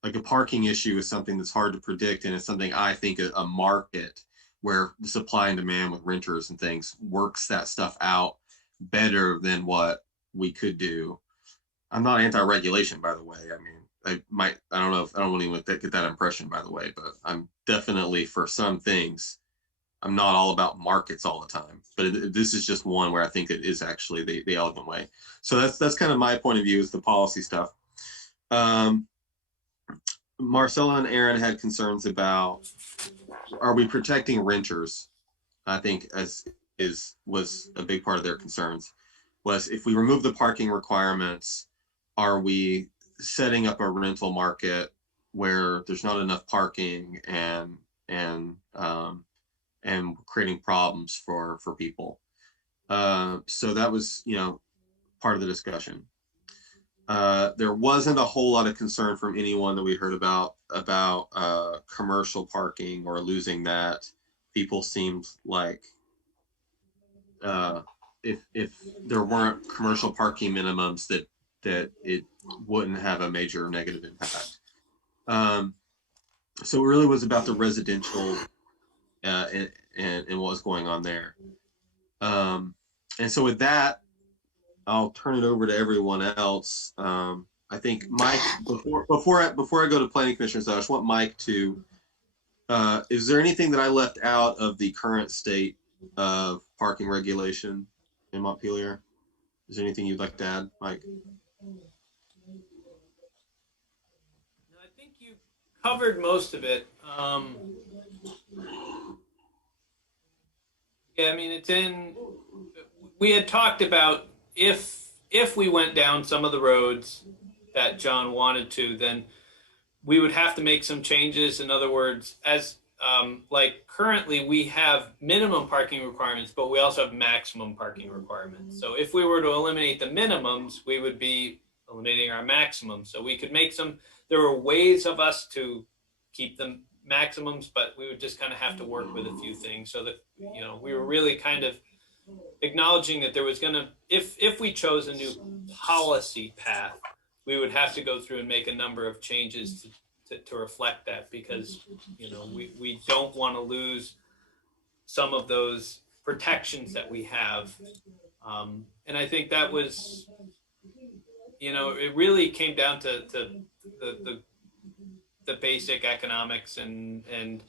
a parking issue is something that's hard to predict, and it's something I think a market where the supply and demand with renters and things works that stuff out better than what we could do. I'm not anti-regulation, by the way. I mean, I don't know if I don't want anyone to get that impression, by the way, but I'm definitely for some things. I'm not all about markets all the time, but this is just one where I think it is actually the elegant way. So that's kind of my point of view is the policy stuff. Marcella and Aaron had concerns about, are we protecting renters? I think was a big part of their concerns was if we remove the parking requirements, are we setting up a rental market where there's not enough parking and creating problems for people. So that was, part of the discussion. There wasn't a whole lot of concern from anyone that we heard about commercial parking or losing that. People seemed like if there weren't commercial parking minimums that it wouldn't have a major negative impact. So it really was about the residential and what was going on there. And so with that, I'll turn it over to everyone else. I think Mike, before I go to planning commissioners, I just want Mike to, is there anything that I left out of the current state of parking regulation in Montpelier? Is there anything you'd like to add, Mike? I think you covered most of it. Yeah, I mean, we had talked about if we went down some of the roads that John wanted to, then we would have to make some changes. In other words, as like currently we have minimum parking requirements, but we also have maximum parking requirements. So if we were to eliminate the minimums, we would be eliminating our maximums. So we could make there were ways of us to keep them maximums, but we would just kind of have to work with a few things so that, we were really kind of acknowledging that there was going to, if we chose a new policy path, we would have to go through and make a number of changes to reflect that, because, we don't want to lose some of those protections that we have. And I think that was, it really came down to the basic economics and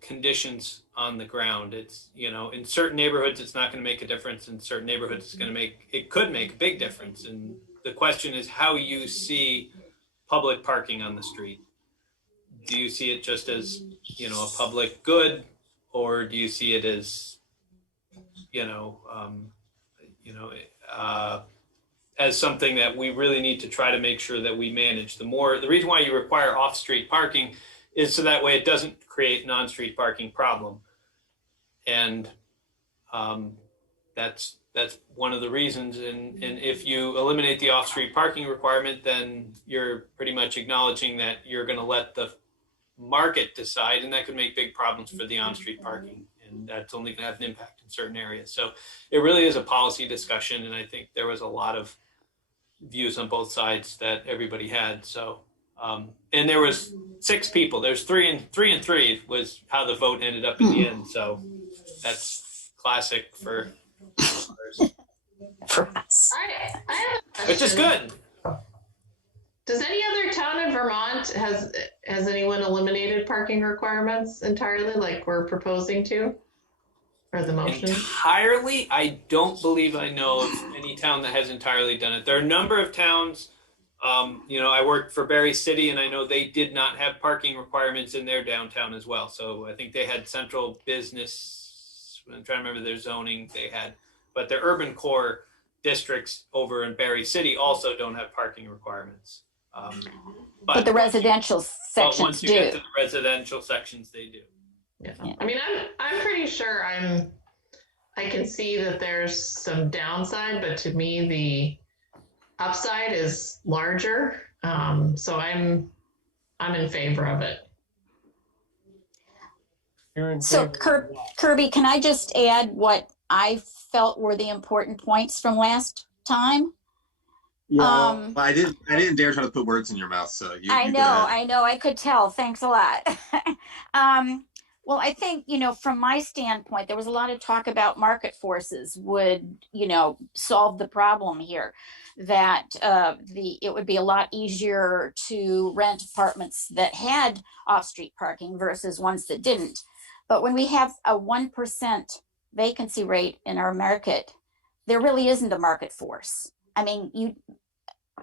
conditions on the ground. It's, in certain neighborhoods, it's not going to make a difference. In certain neighborhoods, it could make a big difference. And the question is how you see public parking on the street. Do you see it just as, a public good, or do you see it as, as something that we really need to try to make sure that we manage? The reason why you require off-street parking is so that way it doesn't create an on-street parking problem. And that's one of the reasons. And if you eliminate the off-street parking requirement, then you're pretty much acknowledging that you're going to let the market decide, and that could make big problems for the on-street parking. And that's only going to have an impact in certain areas. So it really is a policy discussion. And I think there was a lot of views on both sides that everybody had. So, and there was 6 people. There's 3 and 3 was how the vote ended up in the end. So that's classic for us. I have a question. Which is good. Does any other town in Vermont has anyone eliminated parking requirements entirely, like we're proposing to, or the motion? Entirely, I don't believe I know of any town that has entirely done it. There are a number of towns. I worked for Berry City, and I know they did not have parking requirements in their downtown as well. So I think they had central business. I'm trying to remember their zoning they had, but their urban core districts over in Berry City also don't have parking requirements. But the residential sections once you do. get to the residential sections, they do. Yeah. I mean, I'm pretty sure I can see that there's some downside, but to me the upside is larger. So I'm in favor of it. So Kirby, can I just add what I felt were the important points from last time? Yeah, I didn't dare try to put words in your mouth, so you I go ahead. know, I could tell. Thanks a lot. Well, I think, from my standpoint, there was a lot of talk about market forces would, solve the problem here. That it would be a lot easier to rent apartments that had off-street parking versus ones that didn't. But when we have a 1% vacancy rate in our market, there really isn't a market force. I mean, you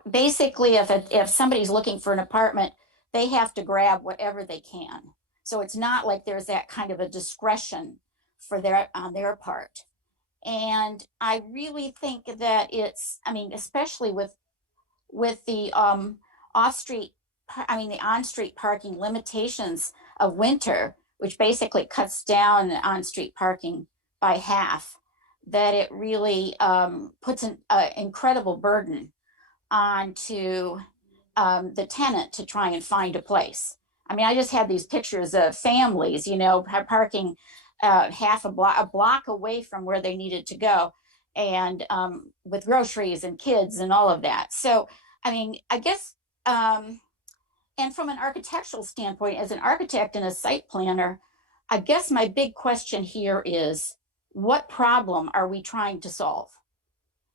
basically, if somebody's looking for an apartment, they have to grab whatever they can. So it's not like there's that kind of a discretion on their part. And I really think that especially with the the on-street parking limitations of winter, which basically cuts down on-street parking by half, that it really puts an incredible burden onto the tenant to try and find a place. I mean, I just had these pictures of families, parking half a block away from where they needed to go, and with groceries and kids and all of that. So, I mean, I guess, and from an architectural standpoint, as an architect and a site planner, I guess my big question here is, what problem are we trying to solve?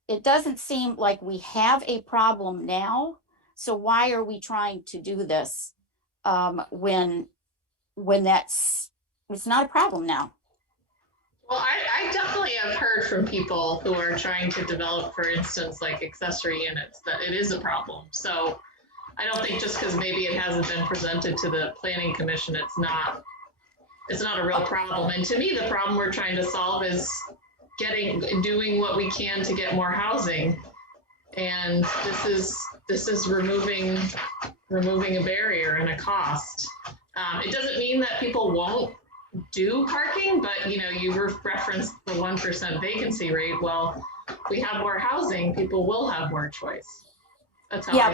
It doesn't seem like we have a problem now. So why are we trying to do this when it's not a problem now? Well, I definitely have heard from people who are trying to develop, for instance, like accessory units, that it is a problem. So I don't think just because maybe it hasn't been presented to the Planning Commission, it's not a real problem. And to me, the problem we're trying to solve is doing what we can to get more housing. And this is removing a barrier and a cost. It doesn't mean that people won't do parking, but you referenced the 1% vacancy rate. Well, we have more housing, people will have more choice. That's how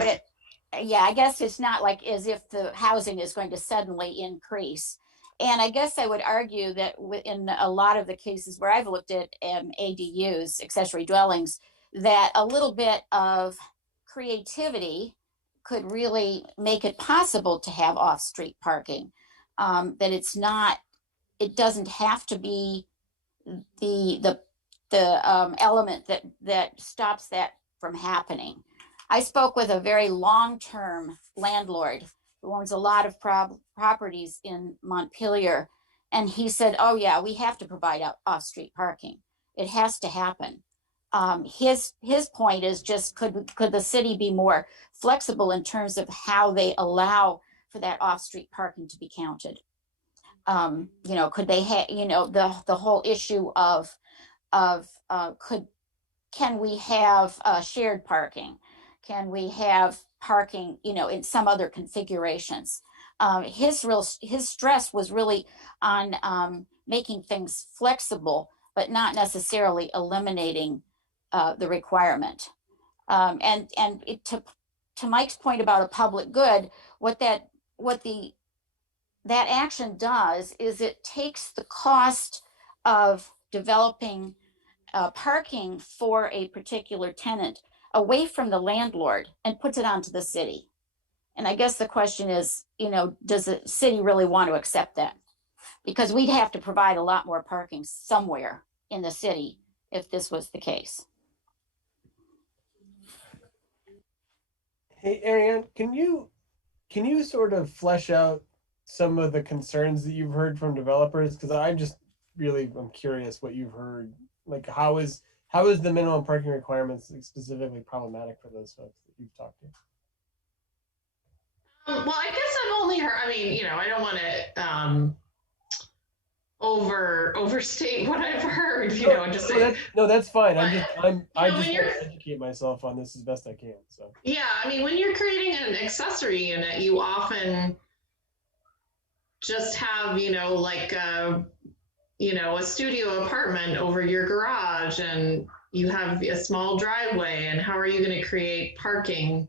I guess it's not like as if the housing is going to suddenly increase. And I guess I would argue that in a lot of the cases where I've looked at ADUs, accessory dwellings, that a little bit of creativity could really make it possible to have off-street parking. That it doesn't have to be the element that stops that from happening. I spoke with a very long-term landlord who owns a lot of properties in Montpelier, and he said, "Oh yeah, we have to provide off-street parking. It has to happen." His point is just could the city be more flexible in terms of how they allow for that off-street parking to be counted? Could they the whole issue of can we have shared parking? Can we have parking, in some other configurations? His stress was really on making things flexible, but not necessarily eliminating the requirement. To Mike's point about a public good, that action does is it takes the cost of developing parking for a particular tenant away from the landlord and puts it onto the city. And I guess the question is, does the city really want to accept that? Because we'd have to provide a lot more parking somewhere in the city if this was the case. Hey, Ariane, can you sort of flesh out some of the concerns that you've heard from developers? Because I'm curious what you've heard. Like, how is the minimum parking requirements specifically problematic for those folks that you've talked to? Well, I guess I've only heard, I don't want to overstate what I've heard, just say. That's fine. I just want to educate myself on this as best I can. So yeah, when you're creating an accessory unit, you often just have, a studio apartment over your garage, and you have a small driveway, and how are you going to create parking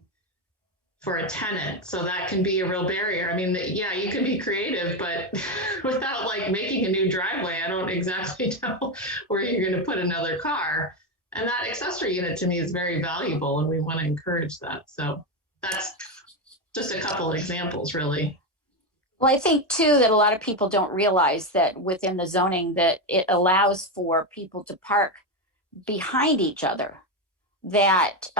for a tenant? So that can be a real barrier. You can be creative, but without making a new driveway, I don't exactly know where you're going to put another car. And that accessory unit to me is very valuable, and we want to encourage that. So that's just a couple of examples, really. Well, I think too that a lot of people don't realize that within the zoning that it allows for people to park behind each other. That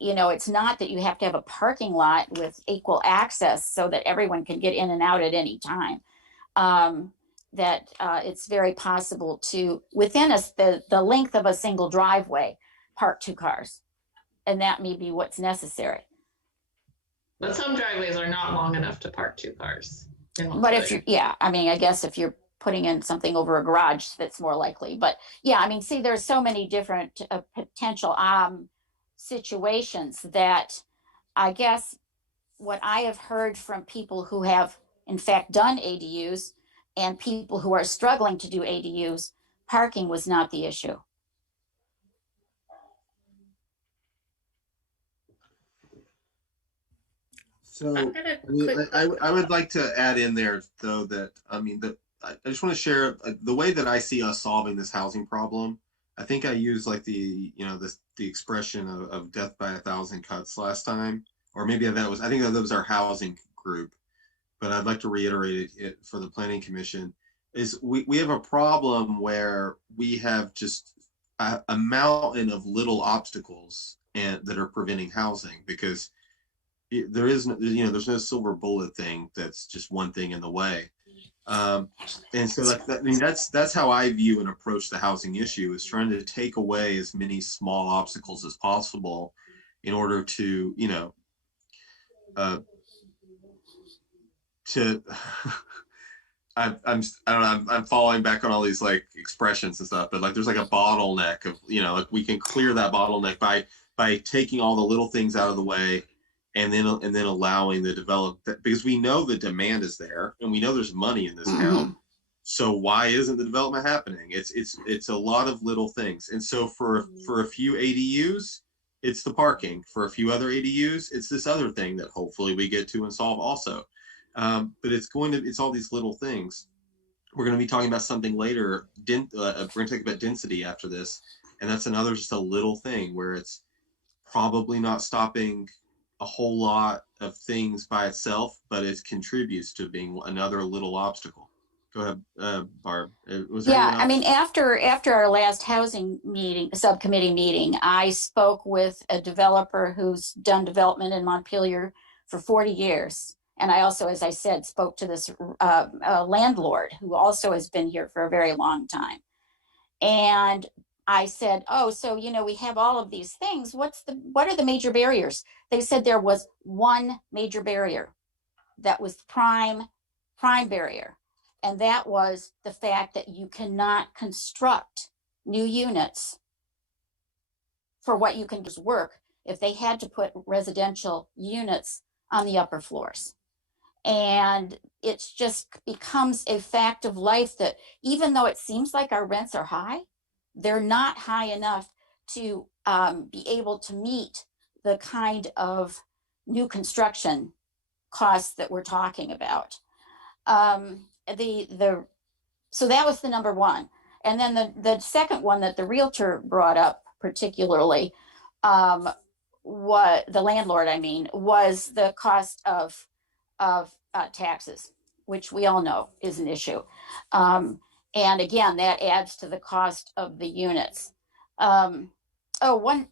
you know, it's not that you have to have a parking lot with equal access so that everyone can get in and out at any time. That it's very possible to, within the length of a single driveway, park two cars, and that may be what's necessary. But some driveways are not long enough to park two cars. But if you're, yeah, I mean, I guess if you're putting in something over a garage, that's more likely. But yeah, I mean, see, there's so many different potential situations that I guess what I have heard from people who have in fact done ADUs and people who are struggling to do ADUs, parking was not the issue. So I've got a I mean, quick- I would like to add in there though that I mean that I just want to share the way that I see us solving this housing problem. I think I used like the the expression of death by 1,000 cuts last time, or maybe that was, I think that was our housing group, but I'd like to reiterate it for the planning commission. Is we have a problem where we have just a mountain of little obstacles and that are preventing housing, because there is there's no silver bullet thing that's just one thing in the way. And so like that, I mean that's how I view and approach the housing issue, is trying to take away as many small obstacles as possible in order to to I'm I don't know, I'm falling back on all these like expressions and stuff, but like there's like a bottleneck of like we can clear that bottleneck by taking all the little things out of the way, and then allowing the development, because we know the demand is there and we know there's money in this town. So why isn't the development happening? It's a lot of little things. And so for a few ADUs, it's the parking. For a few other ADUs, it's this other thing that hopefully we get to and solve also. But it's all these little things. We're going to be talking about something later. We're going to talk about density after this, and that's another just a little thing where it's probably not stopping a whole lot of things by itself, but it contributes to being another little obstacle. Go ahead, Barb. Yeah, I mean, after our last housing meeting, subcommittee meeting, I spoke with a developer who's done development in Montpelier for 40 years. And I also, as I said, spoke to this landlord who also has been here for a very long time. And I said, oh, so, we have all of these things. What are the major barriers? They said there was one major barrier that was prime barrier. And that was the fact that you cannot construct new units for what you can just work if they had to put residential units on the upper floors. And it just becomes a fact of life that even though it seems like our rents are high, they're not high enough to be able to meet the kind of new construction costs that we're talking about. So that was the number one. And then the second one that the realtor brought up particularly, what the landlord, was the cost of taxes, which we all know is an issue. And again, that adds to the cost of the units. One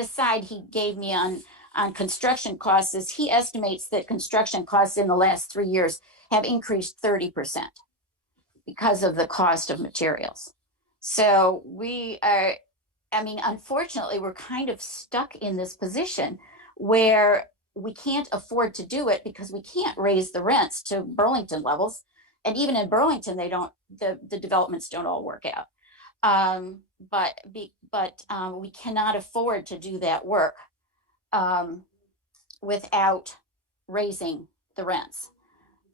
aside he gave me on construction costs is he estimates that construction costs in the last 3 years have increased 30% because of the cost of materials. So we are, unfortunately, we're kind of stuck in this position where we can't afford to do it because we can't raise the rents to Burlington levels. And even in Burlington, the developments don't all work out. But we cannot afford to do that work without raising the rents.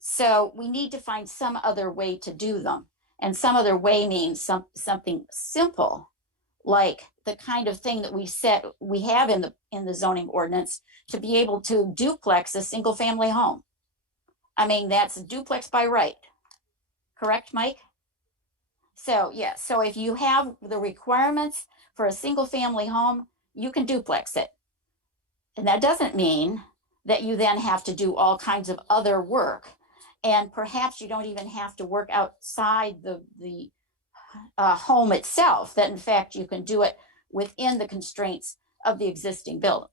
So we need to find some other way to do them. And some other way means something simple, like the kind of thing that we have in the zoning ordinance to be able to duplex a single family home. That's a duplex by right. Correct, Mike? So yeah, so if you have the requirements for a single family home, you can duplex it. And that doesn't mean that you then have to do all kinds of other work. And perhaps you don't even have to work outside the home itself, that in fact you can do it within the constraints of the existing building.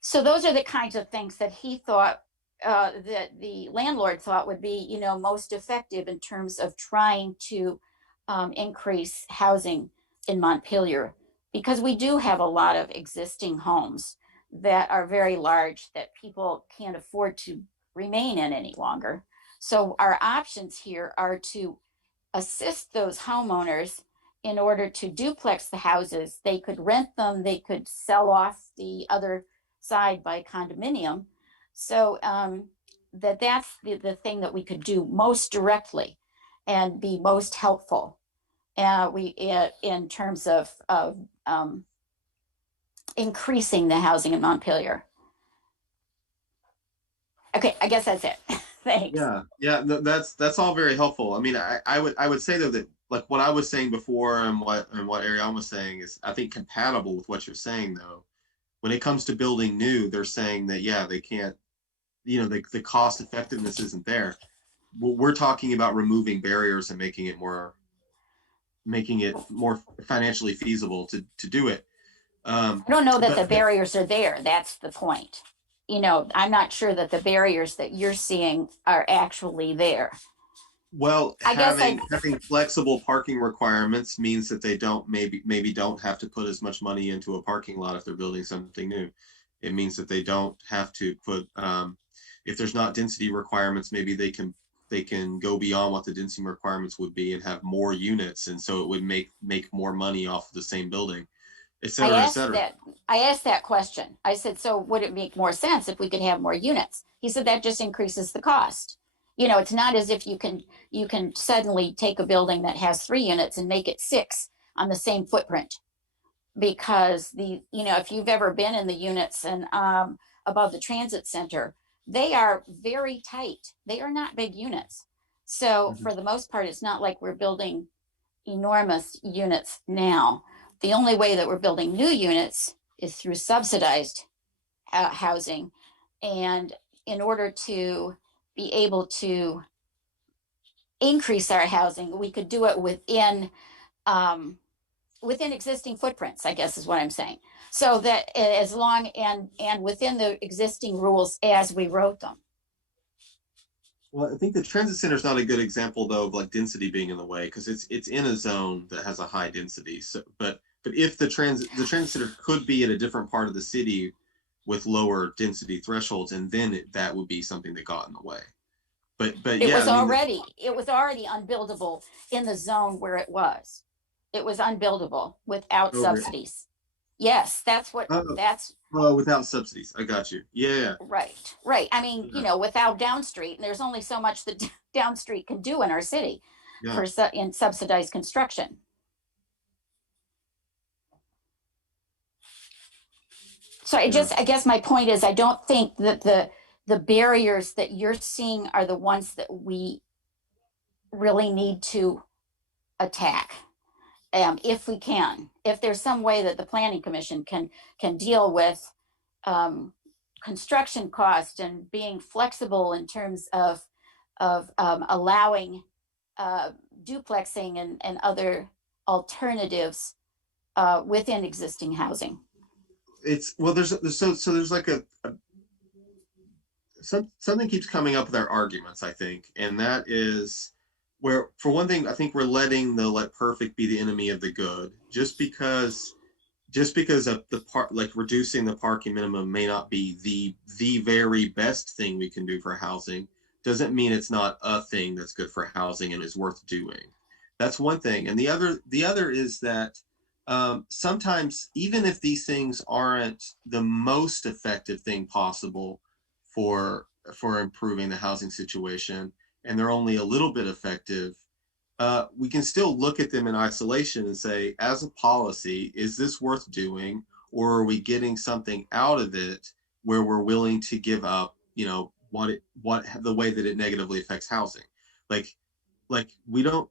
So those are the kinds of things that he thought, that the landlord thought would be, you know, most effective in terms of trying to increase housing in Montpelier, because we do have a lot of existing homes that are very large that people can't afford to remain in any longer. So our options here are to assist those homeowners in order to duplex the houses. They could rent them, they could sell off the other side by condominium. So that's the thing that we could do most directly and be most helpful. In terms of increasing the housing in Montpelier. Okay, I guess that's it. Thanks. Yeah, that's all very helpful. I mean, I would say though that like what I was saying before and what Ariane was saying is I think compatible with what you're saying though. When it comes to building new, they're saying that yeah, they can't, you know, the cost effectiveness isn't there. We're talking about removing barriers and making it more financially feasible to do it. I don't know that the barriers are there. That's the point. You know, I'm not sure that the barriers that you're seeing are actually there. Well, having flexible parking requirements means that they don't maybe don't have to put as much money into a parking lot if they're building something new. It means that they don't have to put if there's not density requirements, maybe they can go beyond what the density requirements would be and have more units, and so it would make more money off of the same building, et cetera, et cetera. I asked that question. I said, so would it make more sense if we could have more units? He said that just increases the cost. You know, it's not as if you can suddenly take a building that has 3 units and make it 6 on the same footprint, because if you've ever been in the units and above the transit center, they are very tight. They are not big units. So for the most part, it's not like we're building enormous units now. The only way that we're building new units is through subsidized housing. And in order to be able to increase our housing, we could do it within existing footprints, I guess is what I'm saying. So that as long and within the existing rules as we wrote them. Well, I think the transit center is not a good example though of like density being in the way, because it's in a zone that has a high density. So, but if the transit center could be at a different part of the city with lower density thresholds, and then that would be something that got in the way. But it was already unbuildable in the zone where it was. It was unbuildable without subsidies. Yes, that's what that's. Oh, without subsidies. I got you. Yeah. Right. I mean, without Downstreet, and there's only so much that Downstreet can do in our city in subsidized construction. So I guess my point is, I don't think that the barriers that you're seeing are the ones that we really need to attack. If we can, if there's some way that the Planning Commission can deal with construction cost and being flexible in terms of allowing duplexing and other alternatives within existing housing. There's like something keeps coming up with our arguments, I think, and that is where, for one thing, I think we're letting the let perfect be the enemy of the good. Just because of the part, like reducing the parking minimum may not be the very best thing we can do for housing, doesn't mean it's not a thing that's good for housing and is worth doing. That's one thing. And the other is that sometimes, even if these things aren't the most effective thing possible for improving the housing situation, and they're only a little bit effective, we can still look at them in isolation and say, as a policy, is this worth doing, or are we getting something out of it where we're willing to give up, the way that it negatively affects housing? Like we don't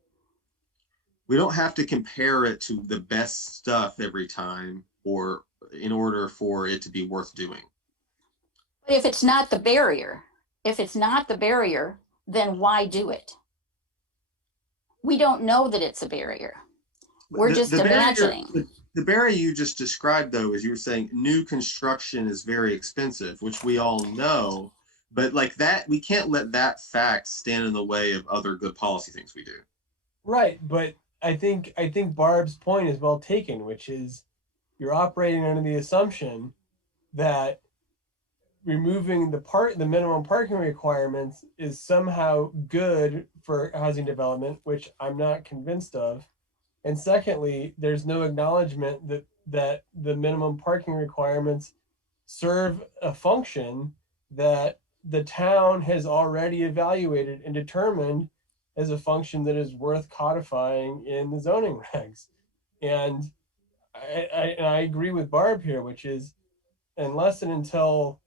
have to compare it to the best stuff every time, or in order for it to be worth doing. But if it's not the barrier, If it's not the barrier, then why do it? We don't know that it's a barrier. We're just imagining. The barrier you just described, though, is you were saying new construction is very expensive, which we all know, but like that, we can't let that fact stand in the way of other good policy things we do. Right, but I think Barb's point is well taken, which is you're operating under the assumption that removing the minimum parking requirements is somehow good for housing development, which I'm not convinced of. And secondly, there's no acknowledgement that the minimum parking requirements serve a function that the town has already evaluated and determined as a function that is worth codifying in the zoning regs. And I agree with Barb here, which is unless and until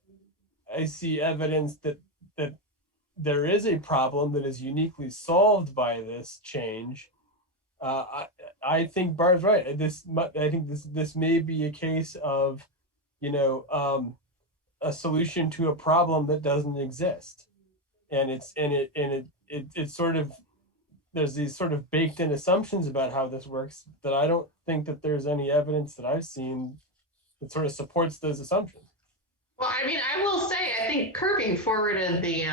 I see evidence that there is a problem that is uniquely solved by this change, I think Barb's right. I think this may be a case of, a solution to a problem that doesn't exist, and it's sort of, there's these sort of baked in assumptions about how this works that I don't think that there's any evidence that I've seen that sort of supports those assumptions. Well, I mean, I will say, I think Kirby forwarded the,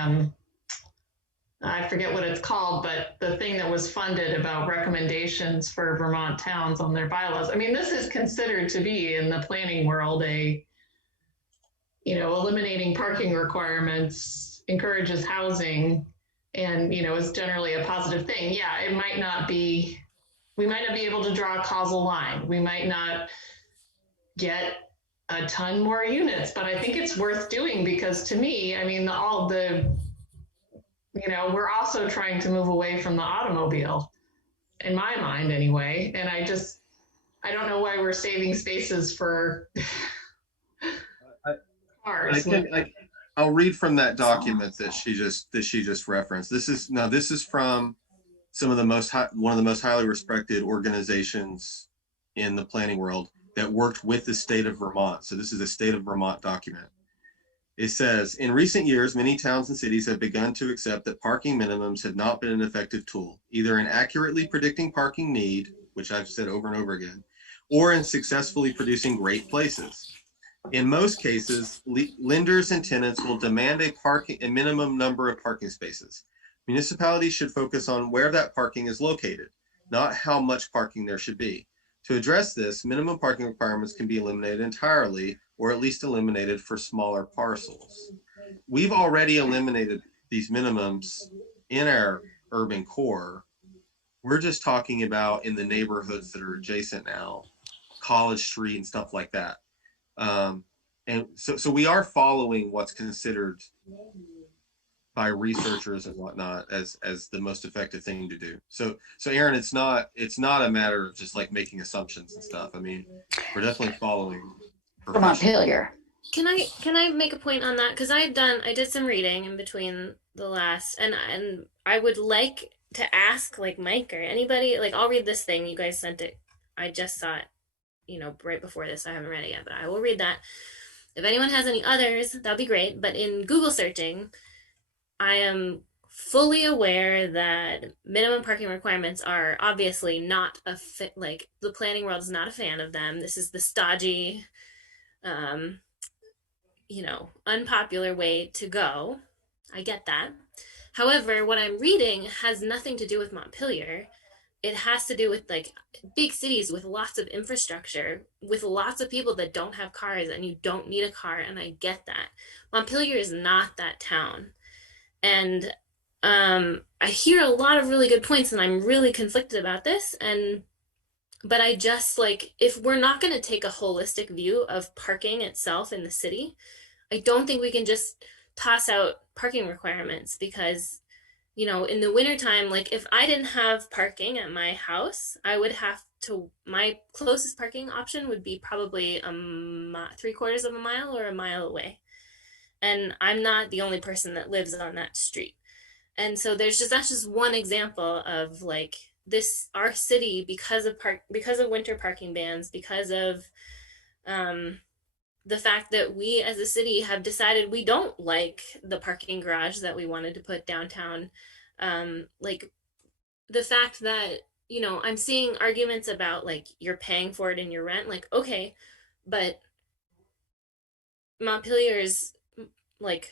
I forget what it's called, but the thing that was funded about recommendations for Vermont towns on their bylaws. I mean, this is considered to be in the planning world eliminating parking requirements encourages housing and, is generally a positive thing. Yeah, we might not be able to draw a causal line. We might not get a ton more units, but I think it's worth doing because to me, I mean, we're also trying to move away from the automobile in my mind anyway. And I don't know why we're saving spaces for cars. I'll read from that document that she just referenced. This is from one of the most highly respected organizations in the planning world that worked with the state of Vermont. So this is a state of Vermont document. It says, in recent years, many towns and cities have begun to accept that parking minimums have not been an effective tool, either in accurately predicting parking need, which I've said over and over again, or in successfully producing great places. In most cases, lenders and tenants will demand a minimum number of parking spaces. Municipalities should focus on where that parking is located, not how much parking there should be. To address this, minimum parking requirements can be eliminated entirely, or at least eliminated for smaller parcels. We've already eliminated these minimums in our urban core. We're just talking about in the neighborhoods that are adjacent now, College Street and stuff like that. And so we are following what's considered by researchers and whatnot as the most effective thing to do. So Aaron, it's not a matter of just like making assumptions and stuff. I mean, we're definitely following Montpelier. Can I make a point on that? Because I did some reading in between the last, and I would like to ask like Mike or anybody, like I'll read this thing, you guys sent it. I just saw it, right before this. I haven't read it yet, but I will read that. If anyone has any others, that'd be great. But in Google searching, I am fully aware that minimum parking requirements are obviously not like the planning world is not a fan of them. This is the stodgy, unpopular way to go. I get that. However, what I'm reading has nothing to do with Montpelier. It has to do with like big cities with lots of infrastructure, with lots of people that don't have cars, and you don't need a car. And I get that. Montpelier is not that town. And I hear a lot of really good points, and I'm really conflicted about this. But I just if we're not going to take a holistic view of parking itself in the city, I don't think we can just toss out parking requirements because, in the wintertime, if I didn't have parking at my house, I would have to, my closest parking option would be probably 3/4 of a mile or a mile away. And I'm not the only person that lives on that street. And so that's just one example of our city, because of winter parking bans, because of the fact that we as a city have decided we don't like the parking garage that we wanted to put downtown. Like the fact that, you know, I'm seeing arguments about like you're paying for it in your rent. Like, okay, but Montpelier's like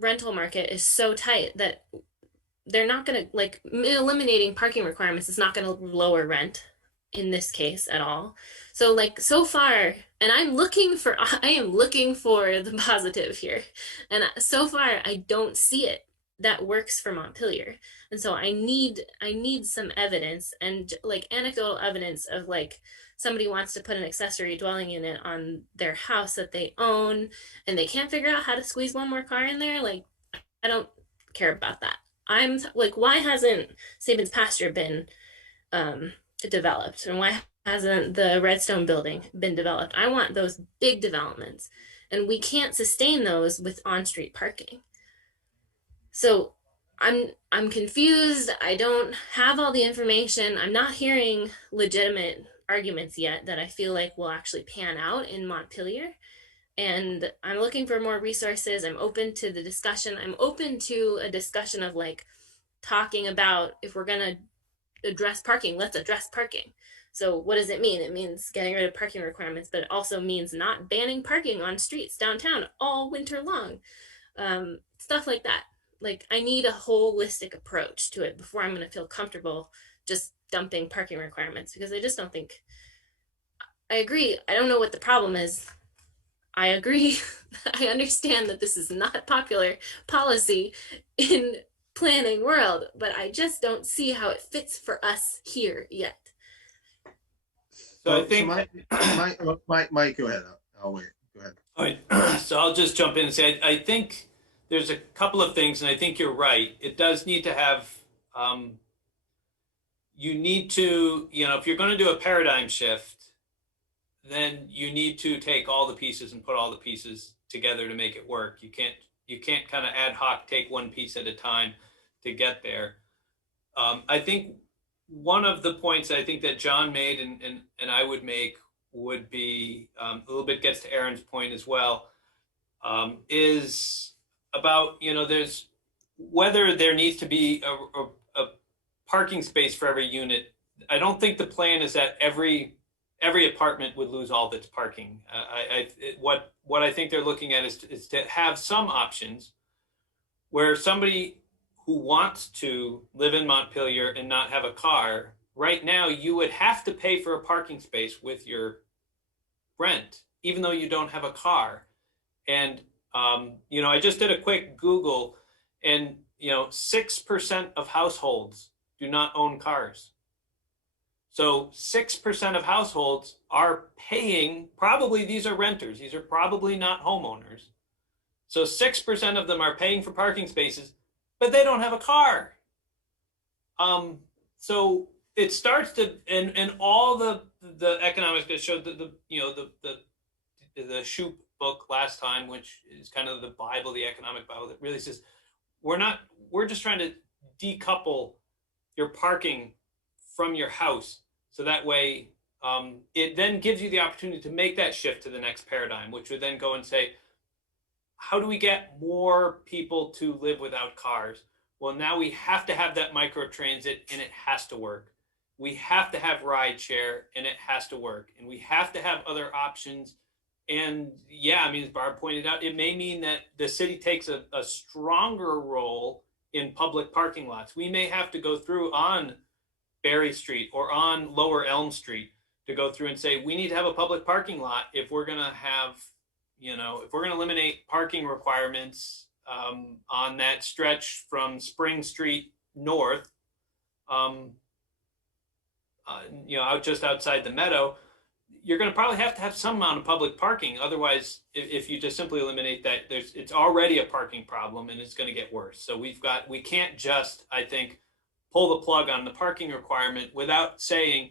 rental market is so tight that they're not going to, like, eliminating parking requirements is not going to lower rent in this case at all. So like so far, and I am looking for the positive here, and so far I don't see it that works for Montpelier. And so I need some evidence, and like anecdotal evidence of like somebody wants to put an accessory dwelling unit on their house that they own and they can't figure out how to squeeze one more car in there. Like, I don't care about that. I'm like, why hasn't Sabin's pasture been developed, and why hasn't the Redstone building been developed? I want those big developments, and we can't sustain those with on-street parking. So I'm confused. I don't have all the information. I'm not hearing legitimate arguments yet that I feel like will actually pan out in Montpelier. And I'm looking for more resources. I'm open to the discussion. I'm open to a discussion of like talking about, if we're going to address parking, let's address parking. So what does it mean? It means getting rid of parking requirements, but it also means not banning parking on streets downtown all winter long. Stuff like that. Like, I need a holistic approach to it before I'm going to feel comfortable just dumping parking requirements, because I just don't think, I agree. I don't know what the problem is. I agree. I understand that this is not popular policy in planning world, but I just don't see how it fits for us here yet. So I think Mike, go ahead. I'll wait. Go ahead. All right. So I'll just jump in and say I think there's a couple of things, and I think you're right. It does need to have, you need to, you know, if you're going to do a paradigm shift, then you need to take all the pieces and put all the pieces together to make it work. You can't kind of ad hoc take one piece at a time to get there. I think one of the points I think that John made and I would make would be a little bit gets to Aaron's point as well, is about, you know, there's whether there needs to be a parking space for every unit. I don't think the plan is that every apartment would lose all of its parking. What I think they're looking at is to have some options where somebody who wants to live in Montpelier and not have a car, right now you would have to pay for a parking space with your rent, even though you don't have a car. And, you know, I just did a quick Google, and, you know, 6% of households do not own cars. So 6% of households are paying, probably these are renters, these are probably not homeowners. So 6% of them are paying for parking spaces, but they don't have a car. So it starts to, and all the economics that showed the Shoup book last time, which is kind of the Bible, the economic Bible, that really says we're just trying to decouple your parking from your house. So that way, it then gives you the opportunity to make that shift to the next paradigm, which would then go and say, how do we get more people to live without cars? Well, now we have to have that micro transit, and it has to work. We have to have ride share, and it has to work. And we have to have other options. And yeah, I mean, as Barb pointed out, it may mean that the city takes a stronger role in public parking lots. We may have to go through on Berry Street or on Lower Elm Street to go through and say, we need to have a public parking lot if we're going to have, you know, if we're going to eliminate parking requirements on that stretch from Spring Street north, you know, out just outside the Meadow, you're going to probably have to have some amount of public parking. Otherwise, if you just simply eliminate that, it's already a parking problem, and it's going to get worse. So we can't just, I think, pull the plug on the parking requirement without saying,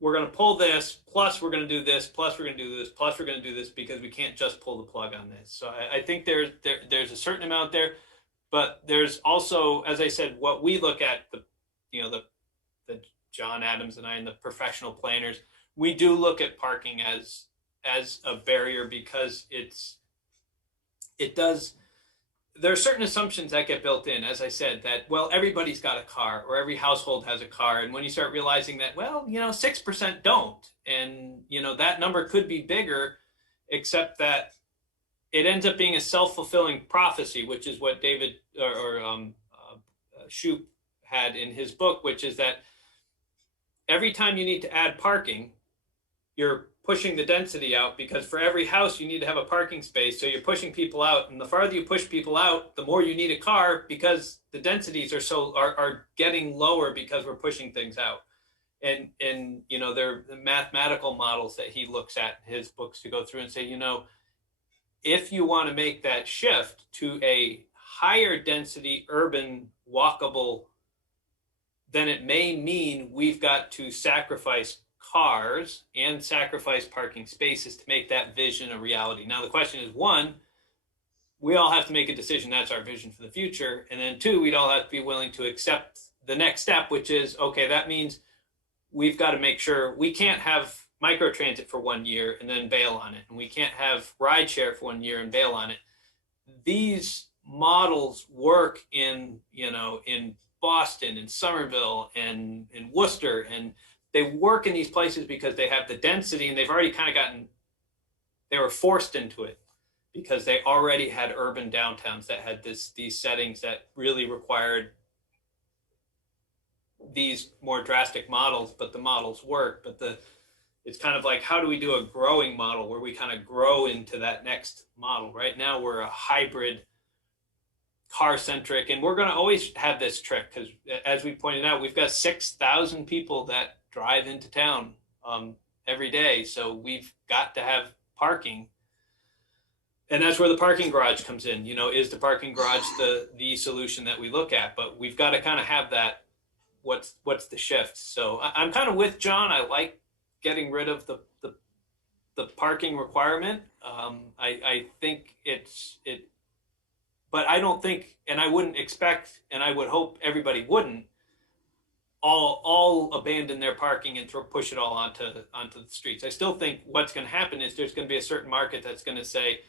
we're going to pull this, plus we're going to do this, plus we're going to do this, plus we're going to do this, because we can't just pull the plug on this. So I think there's a certain amount there, but there's also, as I said, what we look at, the John Adams and I and the professional planners, we do look at parking as as a barrier because there are certain assumptions that get built in, as I said, that, well, everybody's got a car or every household has a car. And when you start realizing that, well, 6% don't, and, that number could be bigger, except that it ends up being a self-fulfilling prophecy, which is what David Shoup had in his book, which is that every time you need to add parking, you're pushing the density out, because for every house you need to have a parking space. So you're pushing people out, and the farther you push people out, the more you need a car, because the densities are getting lower because we're pushing things out. And there are the mathematical models that he looks at in his books to go through and say, if you want to make that shift to a higher density urban walkable, then it may mean we've got to sacrifice cars and sacrifice parking spaces to make that vision a reality. Now, the question is, one, we all have to make a decision. That's our vision for the future. And then two, we'd all have to be willing to accept the next step, which is, okay, that means we've got to make sure we can't have microtransit for 1 year and then bail on it. And we can't have rideshare for 1 year and bail on it. These models work in Boston and Somerville and in Worcester, and they work in these places because they have the density, and they've already kind of they were forced into it because they already had urban downtowns that had these settings that really required these more drastic models, but the models work. But it's kind of like, how do we do a growing model where we kind of grow into that next model? Right now we're a hybrid car centric, and we're going to always have this trick because, as we pointed out, we've got 6,000 people that drive into town every day. So we've got to have parking. And that's where the parking garage comes in. Is the parking garage the solution that we look at? But we've got to kind of have that, what's the shift? So I'm kind of with John. I like getting rid of the parking requirement. I think but I don't think, and I wouldn't expect, and I would hope everybody wouldn't, all abandon their parking and push it all onto the streets. I still think what's going to happen is there's going to be a certain market that's going to say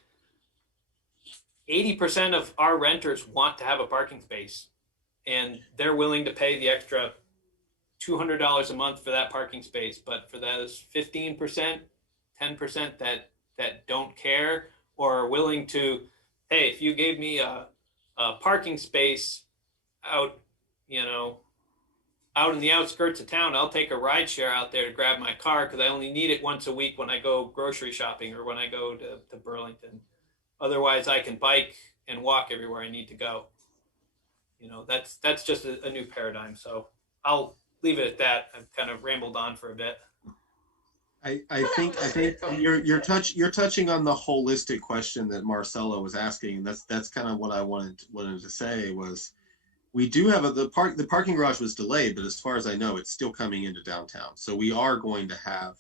80% of our renters want to have a parking space, and they're willing to pay the extra $200 a month for that parking space. But for those 15%, 10% that don't care or are willing to, hey, if you gave me a parking space out in the outskirts of town, I'll take a ride share out there to grab my car because I only need it once a week when I go grocery shopping or when I go to Burlington. Otherwise, I can bike and walk everywhere I need to go. That's just a new paradigm. So I'll leave it at that. I've kind of rambled on for a bit. I think you're touching on the holistic question that Marcelo was asking. That's kind of what I wanted to say was, we do have the parking garage was delayed, but as far as I know, it's still coming into downtown. So we are going to have,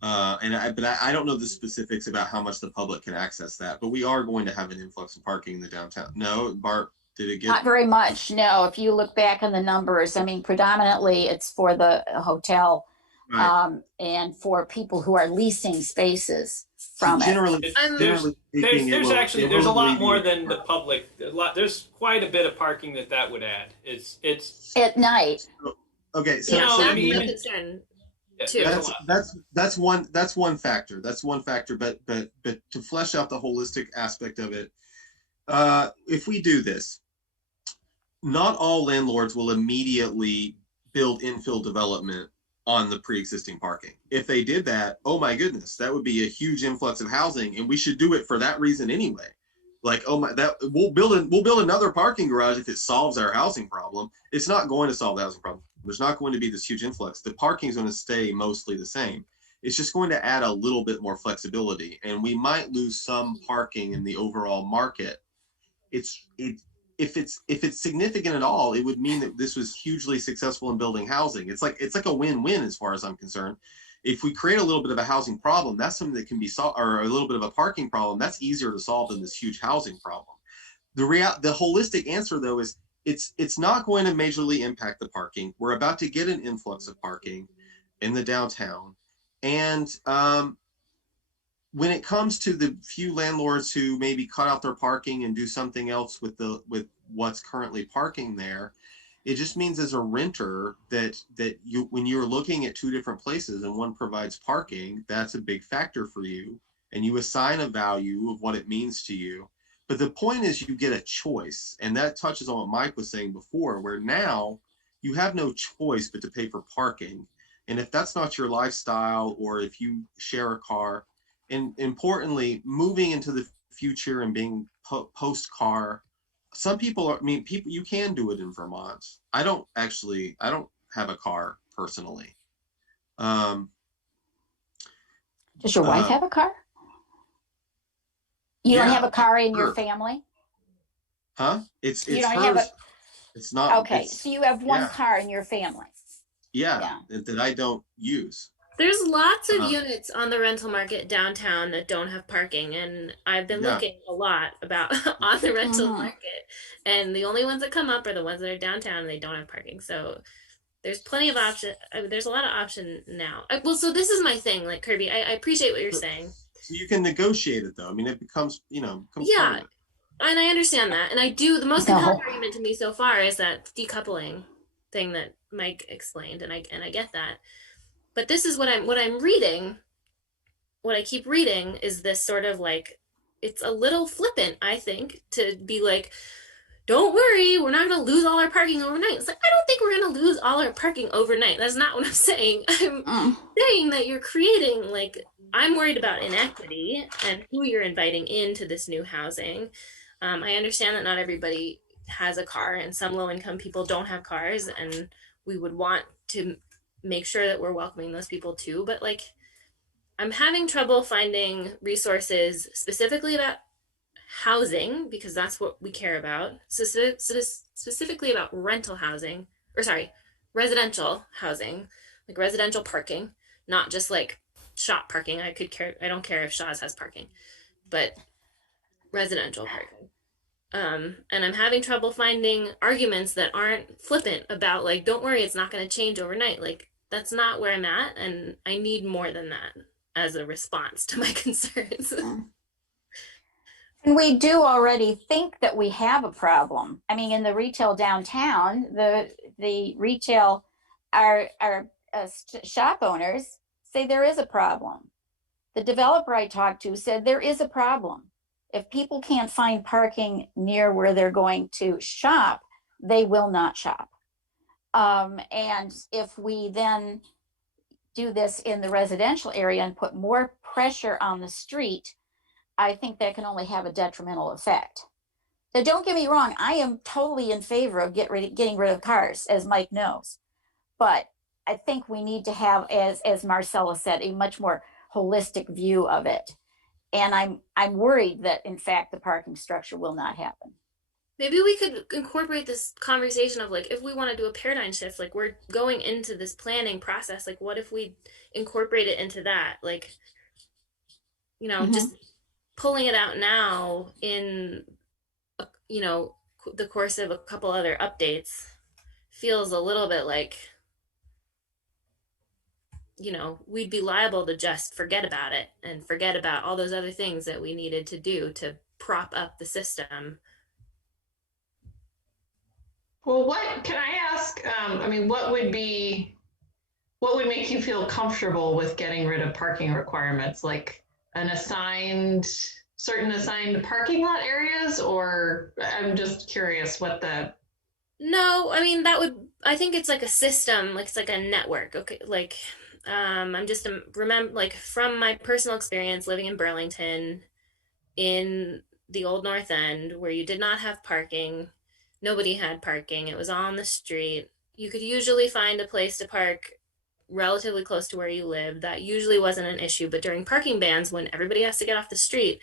but I don't know the specifics about how much the public can access that, but we are going to have an influx of parking in the downtown. No, Bart, did it get? Not very much, no. If you look back on the numbers, I mean, predominantly it's for the hotel, Right. And for people who are leasing spaces from Generally speaking, There's a lot more than the public. There's quite a bit of parking that would add. It's at night. Okay, so, that's one factor. That's one factor. But to flesh out the holistic aspect of it, if we do this, not all landlords will immediately build infill development on the pre-existing parking. If they did that, oh my goodness, that would be a huge influx of housing, and we should do it for that reason anyway. Like, we'll build another parking garage if it solves our housing problem. It's not going to solve the housing problem. There's not going to be this huge influx. The parking is going to stay mostly the same. It's just going to add a little bit more flexibility, and we might lose some parking in the overall market. If it's significant at all, it would mean that this was hugely successful in building housing. It's like a win-win as far as I'm concerned. If we create a little bit of a housing problem, that's something that can be solved, or a little bit of a parking problem, that's easier to solve than this huge housing problem. The holistic answer, though, is it's not going to majorly impact the parking. We're about to get an influx of parking in the downtown, and when it comes to the few landlords who maybe cut out their parking and do something else with what's currently parking there, it just means as a renter that you, when you're looking at two different places and one provides parking, that's a big factor for you, and you assign a value of what it means to you. But the point is you get a choice, and that touches on what Mike was saying before, where now you have no choice but to pay for parking. And if that's not your lifestyle, or if you share a car, and importantly, moving into the future and being post-car, some people are, I mean, people, you can do it in Vermont. I don't have a car personally. Does your wife have a car? You don't have a car in your family? Huh? It's you don't hers. have a, it's not. okay, it's, so you have one car in your family. Yeah, that I don't use. There's lots of units on the rental market downtown that don't have parking, and I've been looking a lot about on the rental market, and the only ones that come up are the ones that are downtown and they don't have parking. So there's plenty of option. There's a lot of option now. Well, so this is my thing, like Kirby, I appreciate what you're saying. So you can negotiate it though. I mean, it becomes, yeah, and I understand that, and I do. The most compelling argument to me so far is that decoupling thing that Mike explained, and I get that. But this is what I'm reading. What I keep reading is this sort of like, it's a little flippant, I think, to be like, don't worry, we're not going to lose all our parking overnight. It's like, I don't think we're going to lose all our parking overnight. That's not what I'm saying. I'm saying that you're creating, like, I'm worried about inequity and who you're inviting into this new housing. I understand that not everybody has a car, and some low-income people don't have cars, and we would want to make sure that we're welcoming those people too. But like, I'm having trouble finding resources specifically about housing, because that's what we care about, specifically about rental housing, or sorry, residential housing, like residential parking, not just like shop parking. I don't care if Shaw's has parking, but residential parking. And I'm having trouble finding arguments that aren't flippant about like, don't worry, it's not going to change overnight. Like, that's not where I'm at, and I need more than that as a response to my concerns. And we do already think that we have a problem. I mean, in the retail downtown, the retail, our shop owners say there is a problem. The developer I talked to said there is a problem. If people can't find parking near where they're going to shop, they will not shop. And if we then do this in the residential area and put more pressure on the street, I think that can only have a detrimental effect. So don't get me wrong, I am totally in favor of getting rid of cars, as Mike knows. But I think we need to have, as Marcella said, a much more holistic view of it. And I'm worried that, in fact, the parking structure will not happen. Maybe we could incorporate this conversation of like, if we want to do a paradigm shift, like we're going into this planning process, like what if we incorporate it into that? Like, just pulling it out now in, the course of a couple other updates feels a little bit like, we'd be liable to just forget about it and forget about all those other things that we needed to do to prop up the system. Well, what can I ask? What would make you feel comfortable with getting rid of parking requirements, like certain assigned parking lot areas? Or I'm just curious what the. No, I think it's like a system, like it's like a network. Okay, like I'm just remember, like from my personal experience living in Burlington, in the old North End, where you did not have parking. Nobody had parking. It was on the street. You could usually find a place to park relatively close to where you live. That usually wasn't an issue. But during parking bans, when everybody has to get off the street,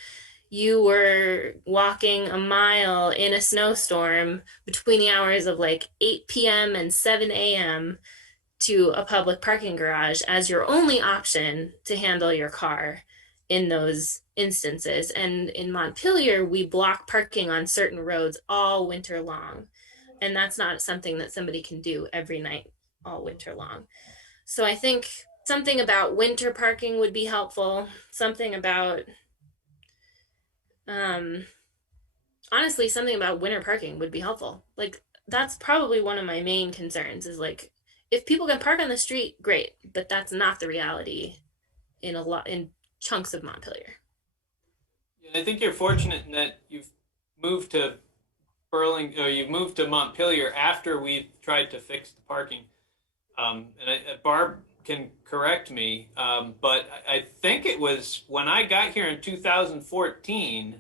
you were walking a mile in a snowstorm between the hours of like 8 p.m. and 7 a.m. to a public parking garage as your only option to handle your car in those instances. And in Montpelier, we block parking on certain roads all winter long. And that's not something that somebody can do every night all winter long. So I think something about winter parking would be helpful. Something about, honestly, something about winter parking would be helpful. Like, that's probably one of my main concerns is like, if people can park on the street, great, but that's not the reality in chunks of Montpelier. I think you're fortunate in that you've moved to Burlington, or you've moved to Montpelier after we tried to fix the parking. Barb can correct me, but I think it was when I got here in 2014.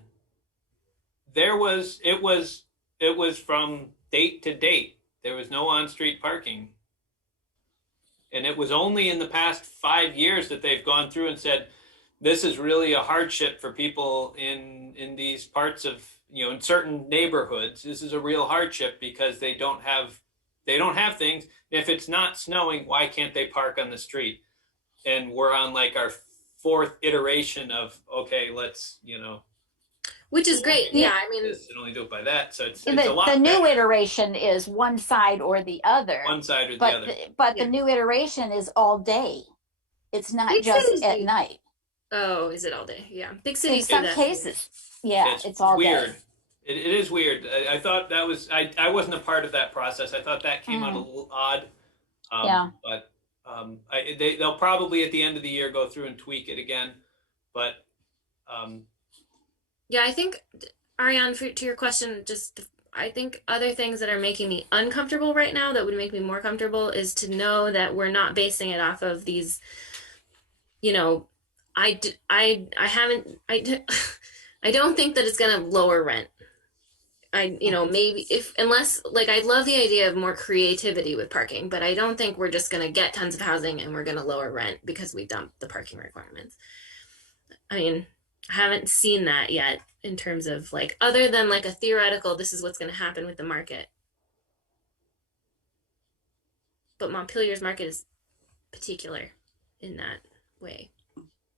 It was from date to date. There was no on-street parking, and it was only in the past 5 years that they've gone through and said, this is really a hardship for people in these parts of, in certain neighborhoods. This is a real hardship because they don't have things. If it's not snowing, why can't they park on the street? And we're on like our fourth iteration of, okay, let's, Which is great. Yeah, I mean, and only do it by that. So it's a The lot new better. iteration is one side or the other. One side or the but other. But Yeah. the new iteration is all day. It's not Big just cities at do. night. Oh, is it all day? Yeah, big In cities do some that. cases, yeah, it's all weird. day. It is weird. I thought that was I wasn't a part of that process. I thought that came out a little odd. Yeah. But they'll probably at the end of the year go through and tweak it again. But Yeah, I think, Ariane, to your question, I think other things that are making me uncomfortable right now that would make me more comfortable is to know that we're not basing it off of these, I haven't, I don't think that it's going to lower rent. Maybe unless, like, I love the idea of more creativity with parking, but I don't think we're just going to get tons of housing and we're going to lower rent because we dump the parking requirements. I mean, I haven't seen that yet in terms of like, other than like a theoretical, this is what's going to happen with the market. But Montpelier's market is particular in that way.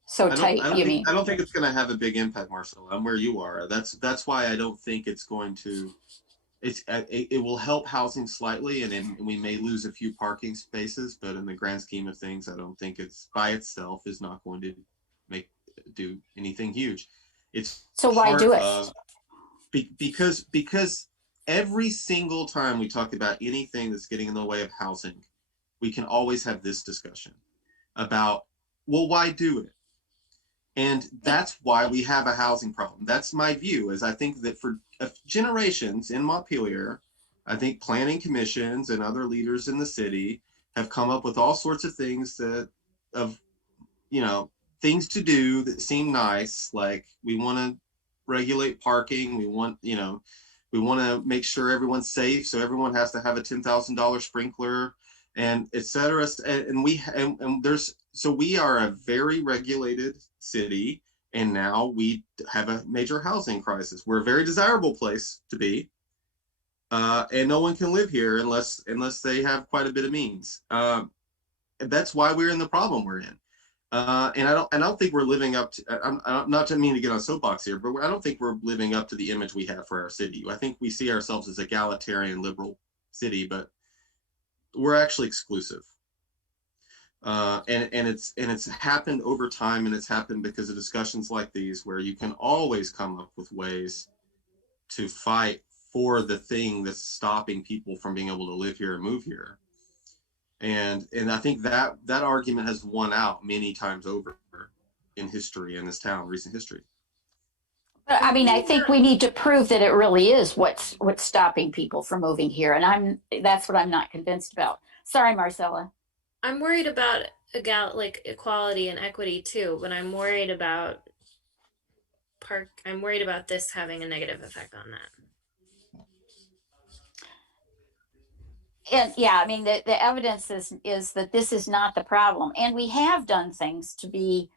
So tight, you mean? I don't think it's going to have a big impact, Marcella. I'm where you are. That's why I don't think it's going to. It will help housing slightly, and we may lose a few parking spaces, but in the grand scheme of things, I don't think it's by itself is not going to do anything huge. It's so why do it? Because every single time we talk about anything that's getting in the way of housing, we can always have this discussion about, well, why do it? And that's why we have a housing problem. That's my view, is I think that for generations in Montpelier, I think planning commissions and other leaders in the city have come up with all sorts of things things to do that seem nice. Like, we want to regulate parking. We want to make sure everyone's safe. So everyone has to have a $10,000 sprinkler, and et cetera. And we are a very regulated city, and now we have a major housing crisis. We're a very desirable place to be, and no one can live here unless they have quite a bit of means. That's why we're in the problem we're in. And I don't think we're living up to. I'm not to mean to get on a soapbox here, but I don't think we're living up to the image we have for our city. I think we see ourselves as a egalitarian, liberal city, but we're actually exclusive. And it's happened over time, and it's happened because of discussions like these, where you can always come up with ways to fight for the thing that's stopping people from being able to live here and move here. And I think that argument has won out many times over in history, in this town, recent history. But I mean, I think we need to prove that it really is what's stopping people from moving here, and that's what I'm not convinced about. Sorry, Marcella. I'm worried about equality and equity too, but I'm worried about this having a negative effect on that. And yeah, I mean, the evidence is that this is not the problem, and we have done things to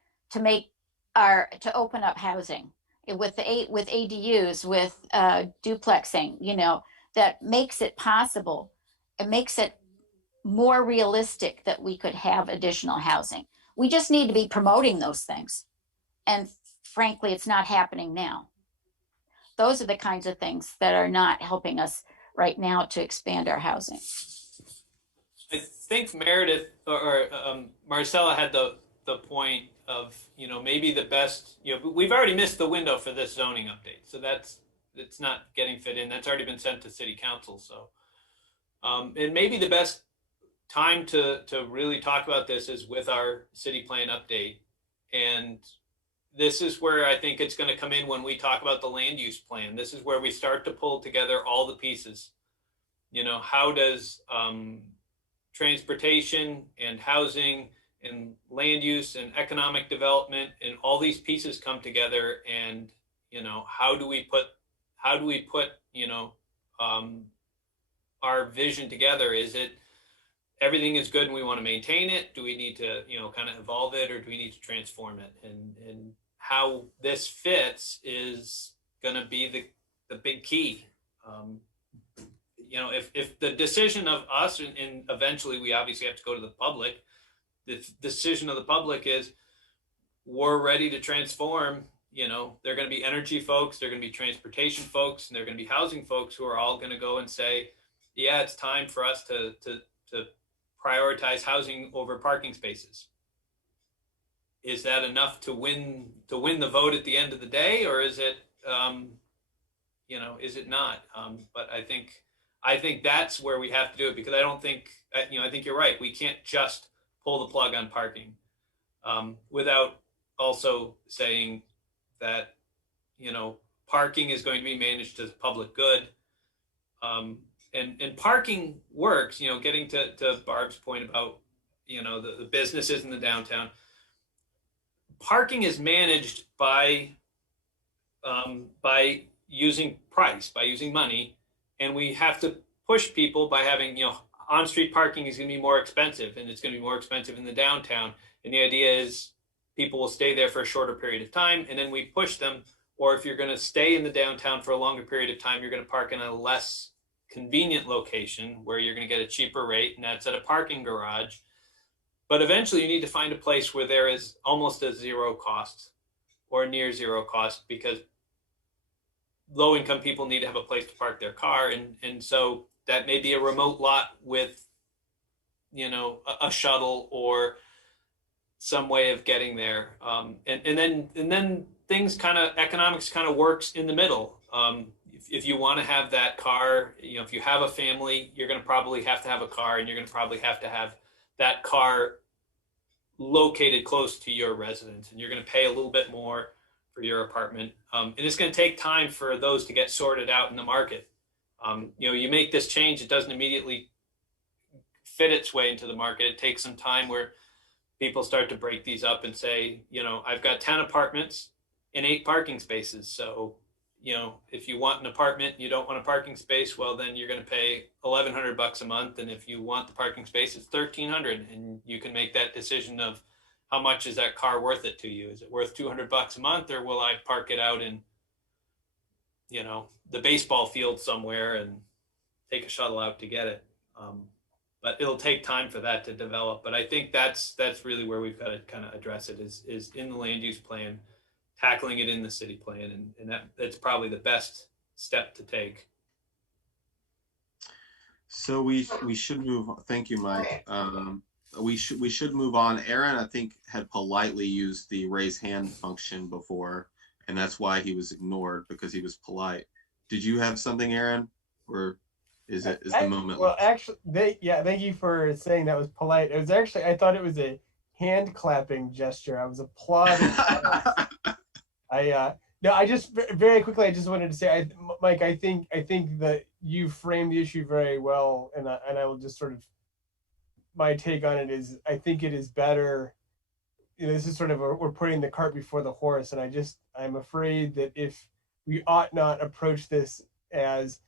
open up housing with ADUs, with duplexing, that makes it possible. It makes it more realistic that we could have additional housing. We just need to be promoting those things, and frankly, it's not happening now. Those are the kinds of things that are not helping us right now to expand our housing. I think Meredith or Marcella had the point of, maybe the best, we've already missed the window for this zoning update. So it's not getting fit in. That's already been sent to city council. So and maybe the best time to really talk about this is with our city plan update. And this is where I think it's going to come in when we talk about the land use plan. This is where we start to pull together all the pieces. How does transportation and housing and land use and economic development and all these pieces come together, and how do we put our vision together? Is it everything is good and we want to maintain it? Do we need to kind of evolve it, or do we need to transform it? And how this fits is going to be the big key. If the decision of us, and eventually we obviously have to go to the public, the decision of the public is we're ready to transform. They're going to be energy folks, they're going to be transportation folks, and they're going to be housing folks who are all going to go and say, yeah, it's time for us to prioritize housing over parking spaces. Is that enough to win the vote at the end of the day, or is it is it not? But I think that's where we have to do it, because I think you're right. We can't just pull the plug on parking without also saying that, parking is going to be managed as public good. And parking works, getting to Barb's point about, the businesses in the downtown. Parking is managed by using price, by using money. And we have to push people by having, on-street parking is going to be more expensive, and it's going to be more expensive in the downtown. And the idea is people will stay there for a shorter period of time, and then we push them. Or if you're going to stay in the downtown for a longer period of time, you're going to park in a less convenient location where you're going to get a cheaper rate, and that's at a parking garage. But eventually you need to find a place where there is almost a zero cost or near zero cost, because low-income people need to have a place to park their car. And so that may be a remote lot with, a shuttle or some way of getting there. And then things economics kind of works in the middle. If you want to have that car, if you have a family, you're going to probably have to have a car, and you're going to probably have to have that car located close to your residence, and you're going to pay a little bit more for your apartment. And it's going to take time for those to get sorted out in the market. You make this change, it doesn't immediately fit its way into the market. It takes some time where people start to break these up and say, I've got 10 apartments and 8 parking spaces. So, if you want an apartment and you don't want a parking space, well, then you're going to pay $1,100 a month. And if you want the parking space, it's $1,300. And you can make that decision of how much is that car worth it to you? Is it worth $200 a month, or will I park it out in, the baseball field somewhere and take a shuttle out to get it? But it'll take time for that to develop. But I think that's really where we've got to kind of address it is in the land use plan, tackling it in the city plan. And that's probably the best step to take. So we should move. Thank you, Mike. We should move on. Aaron, I think, had politely used the raise hand function before, and that's why he was ignored, because he was polite. Did you have something, Aaron, or is the moment? Well, actually, thank you for saying that was polite. It was actually, I thought it was a hand clapping gesture. I was applauding. No, I just very quickly, I just wanted to say, Mike, I think that you framed the issue very well, and I will just sort of, my take on it is, I think it is better. This is sort of we're putting the cart before the horse, and I'm afraid that if we ought not approach this as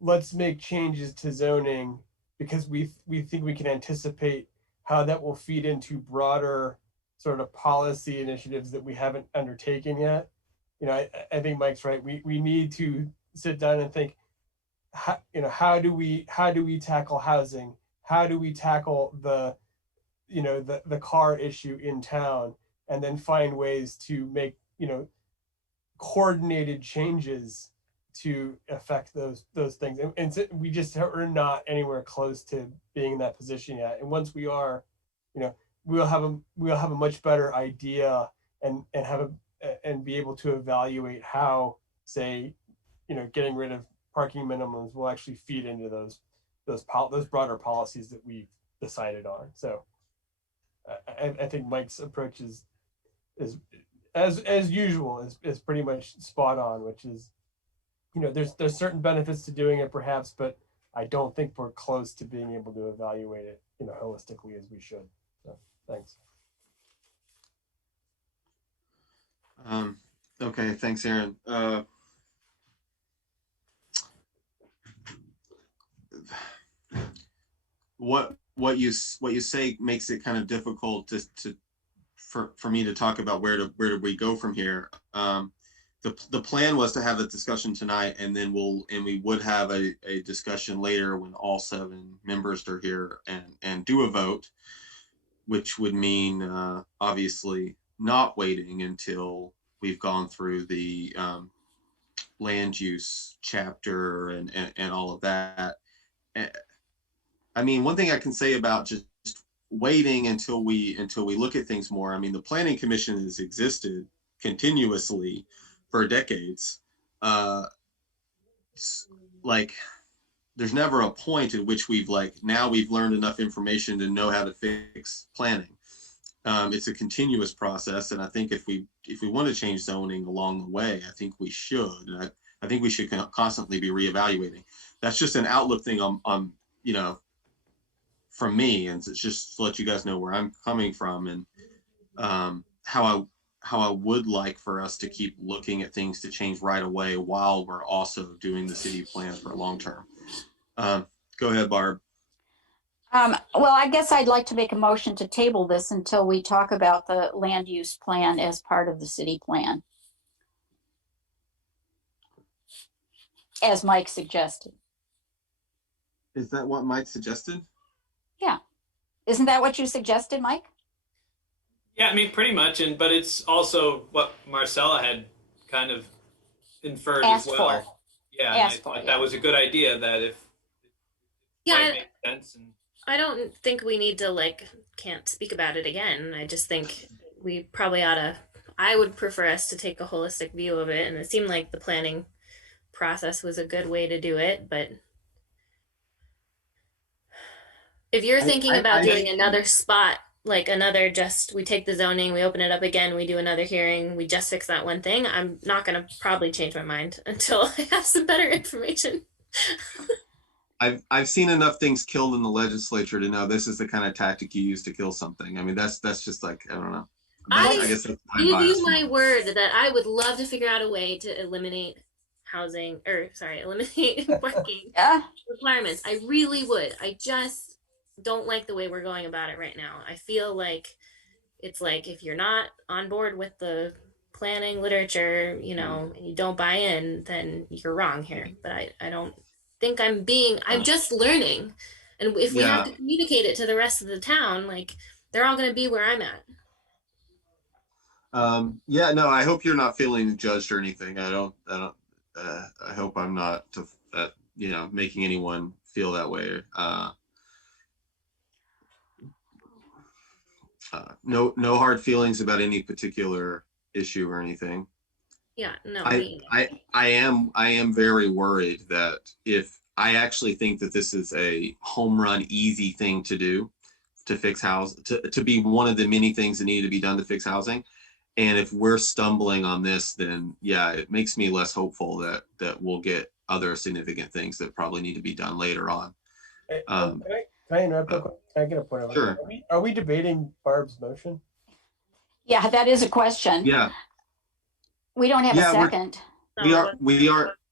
let's make changes to zoning because we think we can anticipate how that will feed into broader sort of policy initiatives that we haven't undertaken yet. I think Mike's right. We need to sit down and think, how do we tackle housing? How do we tackle the car issue in town, and then find ways to make, coordinated changes to affect those things. And we just are not anywhere close to being in that position yet. And once we are, we'll have a much better idea and be able to evaluate how, say, getting rid of parking minimums will actually feed into those broader policies that we've decided on. So I think Mike's approach is as usual is pretty much spot on, which is, there's certain benefits to doing it perhaps, but I don't think we're close to being able to evaluate it, holistically as we should. So thanks. Okay, thanks, Aaron. What you say makes it kind of difficult for me to talk about where do we go from here. The plan was to have the discussion tonight, and then we would have a discussion later when all 7 members are here and do a vote, which would mean obviously not waiting until we've gone through the land use chapter and all of that. I mean, one thing I can say about just waiting until we look at things more. I mean, the Planning Commission has existed continuously for decades. Like, there's never a point at which we've learned enough information to know how to fix planning. It's a continuous process, and I think if we want to change zoning along the way, I think we should. I think we should constantly be reevaluating. That's just an outlook thing on from me, and it's just to let you guys know where I'm coming from, and how I would like for us to keep looking at things to change right away while we're also doing the city plan for long term. Go ahead, Barb. Well, I guess I'd like to make a motion to table this until we talk about the land use plan as part of the city plan, as Mike suggested. Is that what Mike suggested? Yeah. Isn't that what you suggested, Mike? Yeah, I mean, pretty much, but it's also what Marcella had kind of inferred Asked as well. for. Yeah, Asked I thought for, that was a good idea. That if might make sense. And I don't think we need to can't speak about it again. I just think we probably I would prefer us to take a holistic view of it, and it seemed like the planning process was a good way to do it, but if you're thinking about doing another spot, like another we take the zoning, we open it up again, we do another hearing, we just fix that one thing, I'm not going to probably change my mind until I have some better information. I've seen enough things killed in the legislature to know this is the kind of tactic you use to kill something. I mean, that's just I don't know. I guess that's my give bias. You my word that I would love to figure out a way to eliminate eliminate parking requirements. I really would. I just don't like the way we're going about it right now. I feel like it's like if you're not on board with the planning literature, and you don't buy in, then you're wrong here. But I don't think I'm just learning. And if we have to communicate it to the rest of the town, they're all going to be where I'm at. No, I hope you're not feeling judged or anything. I hope I'm not making anyone feel that way. No hard feelings about any particular issue or anything. Yeah, no. I am very worried that if I actually think that this is a home run easy thing to do to fix to be one of the many things that need to be done to fix housing. And if we're stumbling on this, then it makes me less hopeful that we'll get other significant things that probably need to be done later on. Can I interrupt real quick? Can I get a point of Sure. Are we debating Barb's motion? Yeah, that is a question. Yeah. We don't have a second.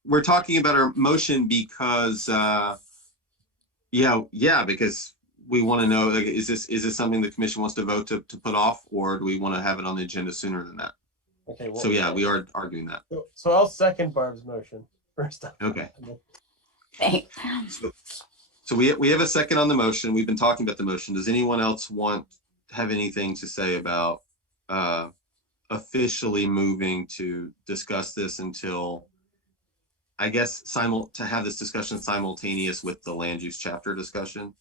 We're talking about our motion because because we want to know, is this something the commission wants to vote to put off, or do we want to have it on the agenda sooner than that? Okay. Well, so we are arguing that. So I'll second Barb's motion first. Okay. Thanks. So we have a second on the motion. We've been talking about the motion. Does anyone else have anything to say about officially moving to discuss this until I guess to have this discussion simultaneous with the land use chapter discussion.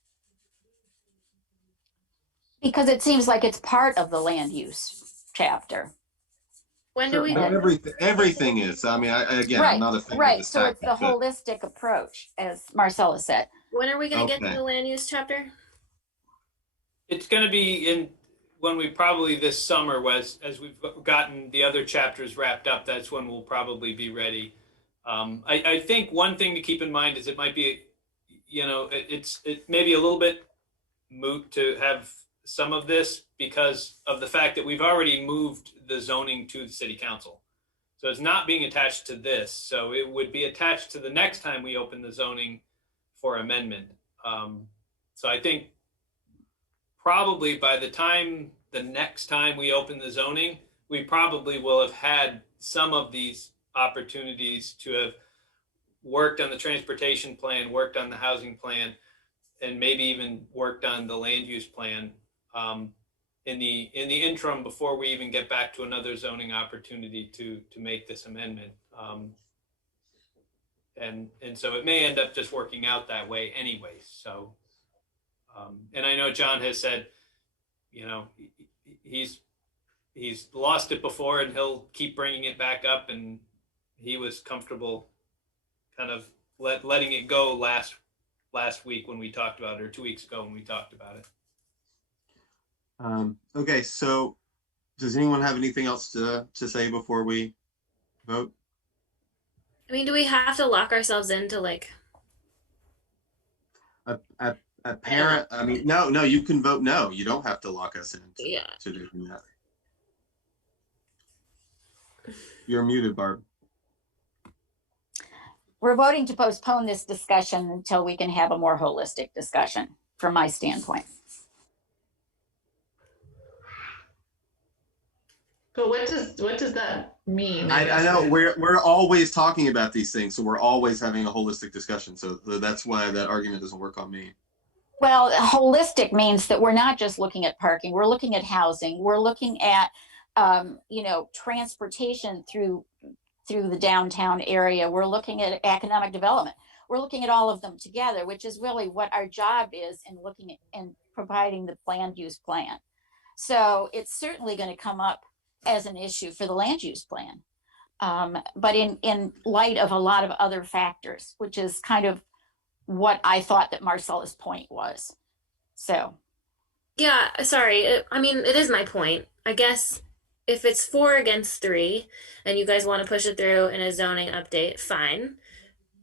Because it seems like it's part of the land use chapter. When do Sure, we? but everything is. I mean, again, I'm not a fan of Right. this So it's tactic, the holistic approach, as Marcella said. When are we going to get to Okay. the land use chapter? It's going to be when we probably this summer, as we've gotten the other chapters wrapped up, that's when we'll probably be ready. I think one thing to keep in mind is it might be, it may be a little bit moot to have some of this because of the fact that we've already moved the zoning to the city council. So it's not being attached to this. So it would be attached to the next time we open the zoning for amendment. So I think probably by the next time we open the zoning, we probably will have had some of these opportunities to have worked on the transportation plan, worked on the housing plan, and maybe even worked on the land use plan in the interim before we even get back to another zoning opportunity to make this amendment. And so it may end up just working out that way anyway. So, and I know John has said, he's lost it before and he'll keep bringing it back up, and he was comfortable kind of letting it go last week when we talked about it, or 2 weeks ago when we talked about it. Okay, so does anyone have anything else to say before we vote? I mean, do we have to lock ourselves into like A parent? I mean, no, you can vote no. You don't have to lock us in to do that. You're muted, Barb. We're voting to postpone this discussion until we can have a more holistic discussion from my standpoint. But what does that mean? I know we're always talking about these things, so we're always having a holistic discussion. So that's why that argument doesn't work on me. Well, holistic means that we're not just looking at parking, we're looking at housing, we're looking at transportation through the downtown area, we're looking at economic development, we're looking at all of them together, which is really what our job is in looking at and providing the land use plan. So it's certainly going to come up as an issue for the land use plan, but in light of a lot of other factors, which is kind of what I thought that Marcella's point was. So yeah, sorry, I mean, it is my point, I guess. If it's 4 against 3 and you guys want to push it through in a zoning update, fine.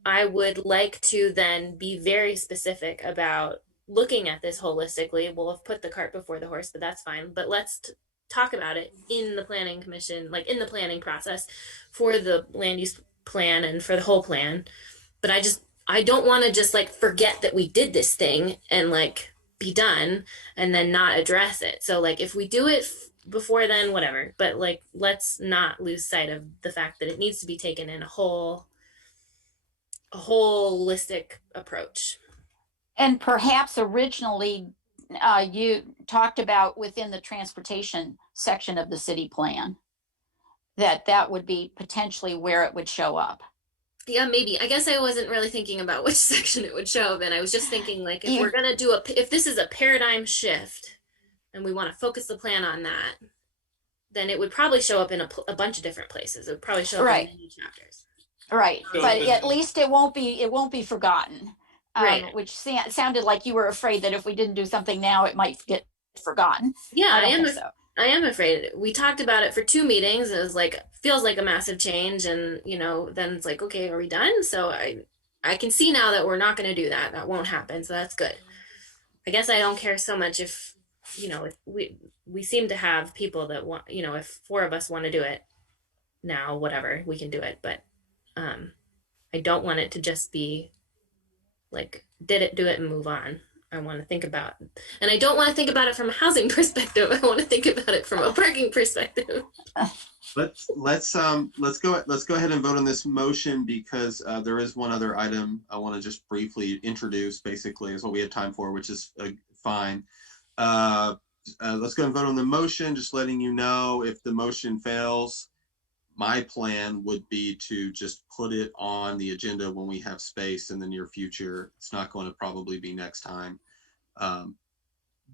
I would like to then be very specific about looking at this holistically. We'll have put the cart before the horse, but that's fine. But let's talk about it in the planning commission, like in the planning process for the land use plan and for the whole plan. But I don't want to just like forget that we did this thing and like be done and then not address it. So like if we do it before then, whatever, but like let's not lose sight of the fact that it needs to be taken in a holistic approach. And perhaps originally you talked about within the transportation section of the city plan that would be potentially where it would show up. Yeah, maybe. I guess I wasn't really thinking about which section it would show up in. I was just thinking like if we're gonna do if this is a paradigm shift and we want to focus the plan on that, then it would probably show up in a bunch of different places. It would probably show up in many chapters. Right, but at least it won't be forgotten. Right. Which sounded like you were afraid that if we didn't do something now, it might get forgotten. Yeah, I am. I am afraid. We talked about it for 2 meetings. It was like feels like a massive change, and then it's like, okay, are we done? So I can see now that we're not going to do that. That won't happen. So that's good. I guess I don't care so much if if we seem to have people that want, if 4 of us want to do it now, whatever, we can do it. But I don't want it to just be like, do it and move on. I want to think about, and I don't want to think about it from a housing perspective. I want to think about it from a parking perspective. Let's go ahead and vote on this motion because there is one other item I want to just briefly introduce. Basically, is what we have time for, which is fine. Let's go and vote on the motion. Just letting you know if the motion fails, my plan would be to just put it on the agenda when we have space in the near future. It's not going to probably be next time.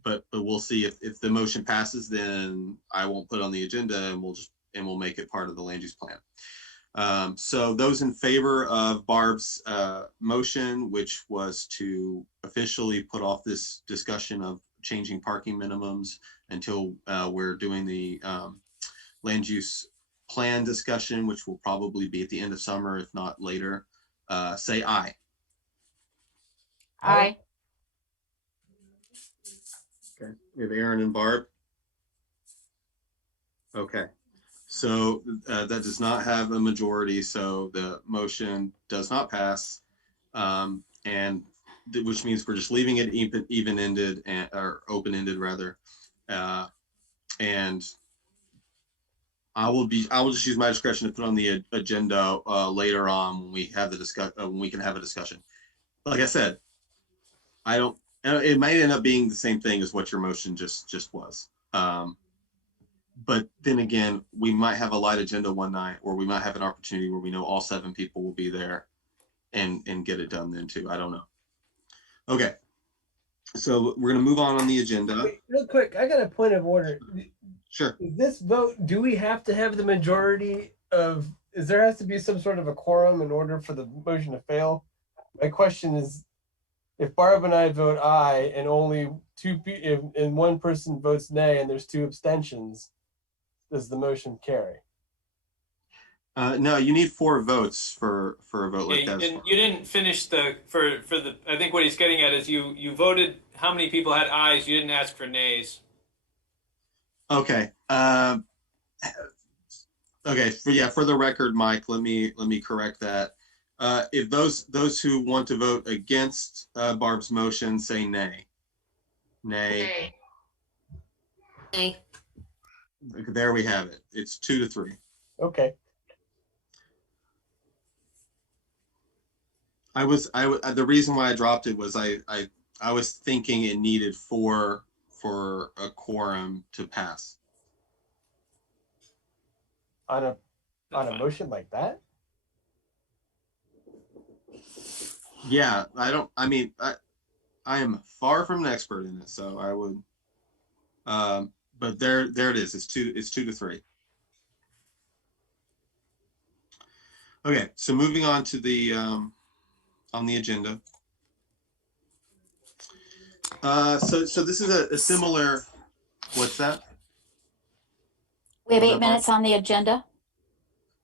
But we'll see if the motion passes, then I won't put it on the agenda, and we'll make it part of the land use plan. So those in favor of Barb's motion, which was to officially put off this discussion of changing parking minimums until we're doing the land use plan discussion, which will probably be at the end of summer, if not later, say aye. Aye. Okay, we have Aaron and Barb. Okay, so that does not have a majority, so the motion does not pass, and which means we're just leaving it even-ended or open-ended rather, and I will just use my discretion to put on the agenda later on when we have the when we can have a discussion. Like I said, it might end up being the same thing as what your motion just was. But then again, we might have a light agenda one night, or we might have an opportunity where we know all 7 people will be there and get it done then too. I don't know. Okay. So we're going to move on the agenda. Wait, real quick, I got a point of order. Sure. This vote, do we have to have the majority of, there has to be some sort of a quorum in order for the motion to fail? My question is, if Barb and I vote aye and only and one person votes nay and there's 2 abstentions, does the motion carry? No, you need 4 votes for a vote like that. And you didn't finish for the. I think what he's getting at is you voted how many people had ayes. You didn't ask for nays. Okay. Okay. For the record, Mike, let me correct that. If those who want to vote against Barb's motion say nay. Nay. Nay. There we have it. It's 2-3. Okay. The reason why I dropped it was I was thinking it needed 4 for a quorum to pass. On a motion like that? Yeah, I am far from an expert in it, so I would, but there it is. It's 2-3. Okay, so moving on to the on the agenda. So this is a similar. What's that? We have 8 minutes on the agenda.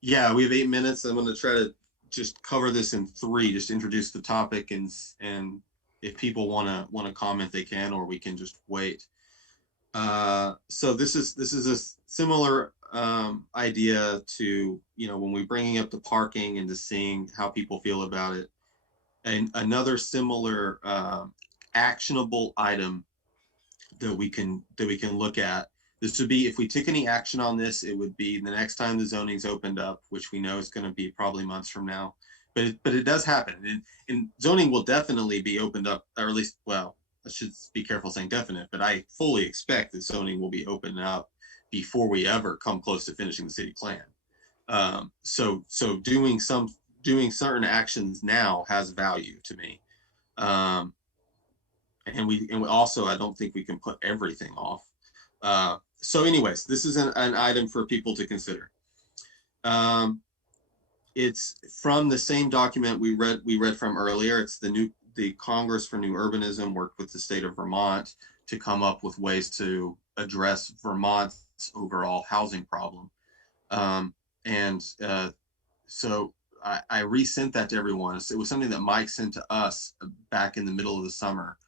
Yeah, we have 8 minutes. I'm going to try to just cover this in 3. Just introduce the topic, and if people want to comment, they can, or we can just wait. So this is a similar idea to, when we're bringing up the parking and to seeing how people feel about it, and another similar actionable item that we can look at. This would be, if we took any action on this, it would be the next time the zoning's opened up, which we know is going to be probably months from now. But it does happen, and zoning will definitely be opened up, or at least, well, I should be careful saying definite, but I fully expect that zoning will be opened up before we ever come close to finishing the city plan. So doing certain actions now has value to me. And we also, I don't think we can put everything off. So anyways, this is an item for people to consider. It's from the same document we read from earlier. It's the Congress for New Urbanism worked with the state of Vermont to come up with ways to address Vermont's overall housing problem. So I resent that to everyone. It was something that Mike sent to us back in the middle of the summer.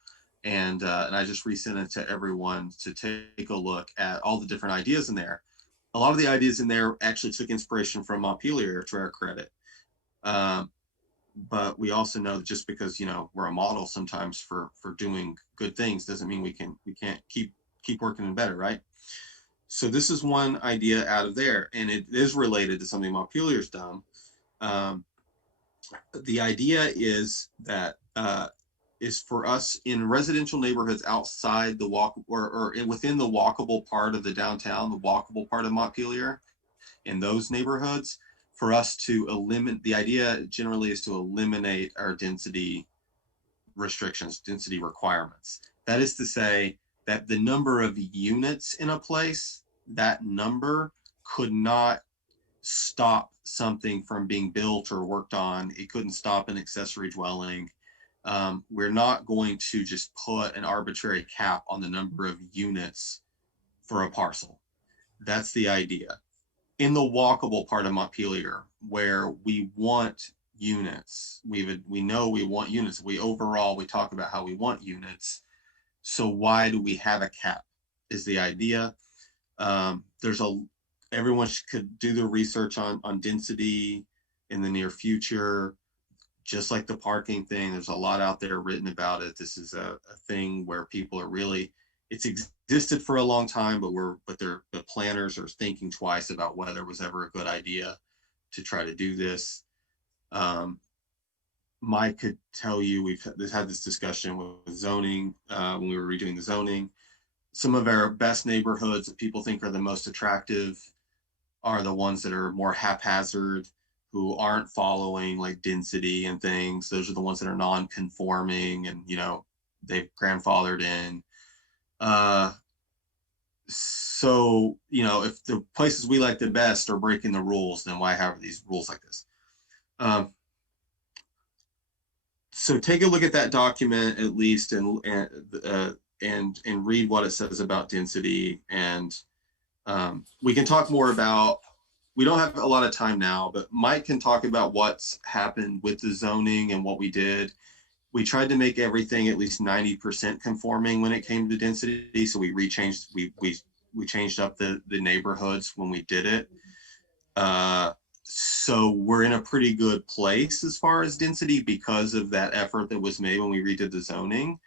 And I just resent it to everyone to take a look at all the different ideas in there. A lot of the ideas in there actually took inspiration from Montpelier, to our credit. But we also know that just because, we're a model sometimes for doing good things doesn't mean we can't keep working better, right? So this is one idea out of there, and it is related to something Montpelier's done. The idea is that is for us in residential neighborhoods outside the walk or within the walkable part of the downtown, the walkable part of Montpelier, in those neighborhoods, for us to eliminate, the idea generally is to eliminate our density restrictions, density requirements. That is to say that the number of units in a place, that number could not stop something from being built or worked on. It couldn't stop an accessory dwelling. We're not going to just put an arbitrary cap on the number of units for a parcel. That's the idea. In the walkable part of Montpelier, where we want units, we know we want units. We talk about how we want units. So why do we have a cap? Is the idea. Everyone could do the research on density in the near future. Just like the parking thing, there's a lot out there written about it. This is a thing where people are really, it's existed for a long time, but the planners are thinking twice about whether it was ever a good idea to try to do this. Mike could tell you, we've had this discussion with zoning when we were redoing the zoning. Some of our best neighborhoods that people think are the most attractive are the ones that are more haphazard, who aren't following like density and things. Those are the ones that are non-conforming and, they've grandfathered in. So, if the places we like the best are breaking the rules, then why have these rules like this? So take a look at that document at least and read what it says about density. And we can talk more about, we don't have a lot of time now, but Mike can talk about what's happened with the zoning and what we did. We tried to make everything at least 90% conforming when it came to density. So we changed up the neighborhoods when we did it. So we're in a pretty good place as far as density because of that effort that was made when we redid the zoning.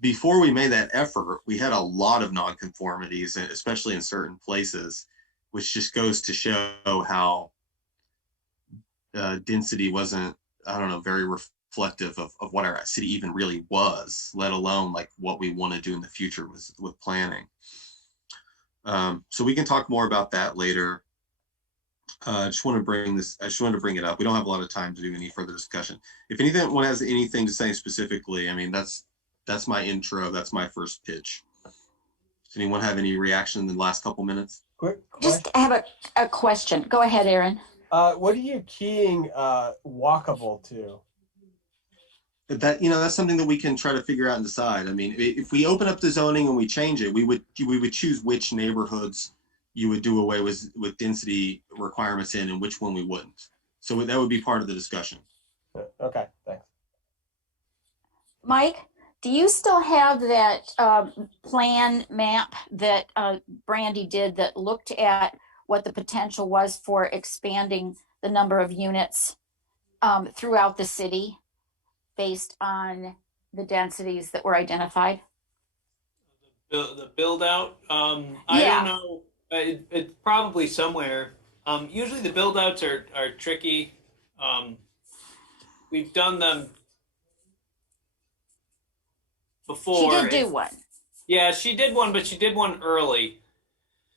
Before we made that effort, we had a lot of nonconformities, especially in certain places, which just goes to show how density wasn't, very reflective of what our city even really was, let alone like what we want to do in the future with planning. So we can talk more about that later. I just want to bring it up. We don't have a lot of time to do any further discussion. If anyone has anything to say specifically, that's my intro. That's my first pitch. Does anyone have any reaction in the last couple minutes? Quick Just have a question. Go ahead, Aaron. What are you keying walkable to? That's something that we can try to figure out and decide. If we open up the zoning and we change it, we would choose which neighborhoods you would do away with density requirements in and which one we wouldn't. So that would be part of the discussion. Okay, thanks. Mike, do you still have that plan map that Brandy did that looked at what the potential was for expanding the number of units throughout the city based on the densities that were identified? The build out, I Yeah. don't know. It's probably somewhere. Usually the build outs are tricky. We've done them before. She did do one. Yeah, she did one, but she did one early.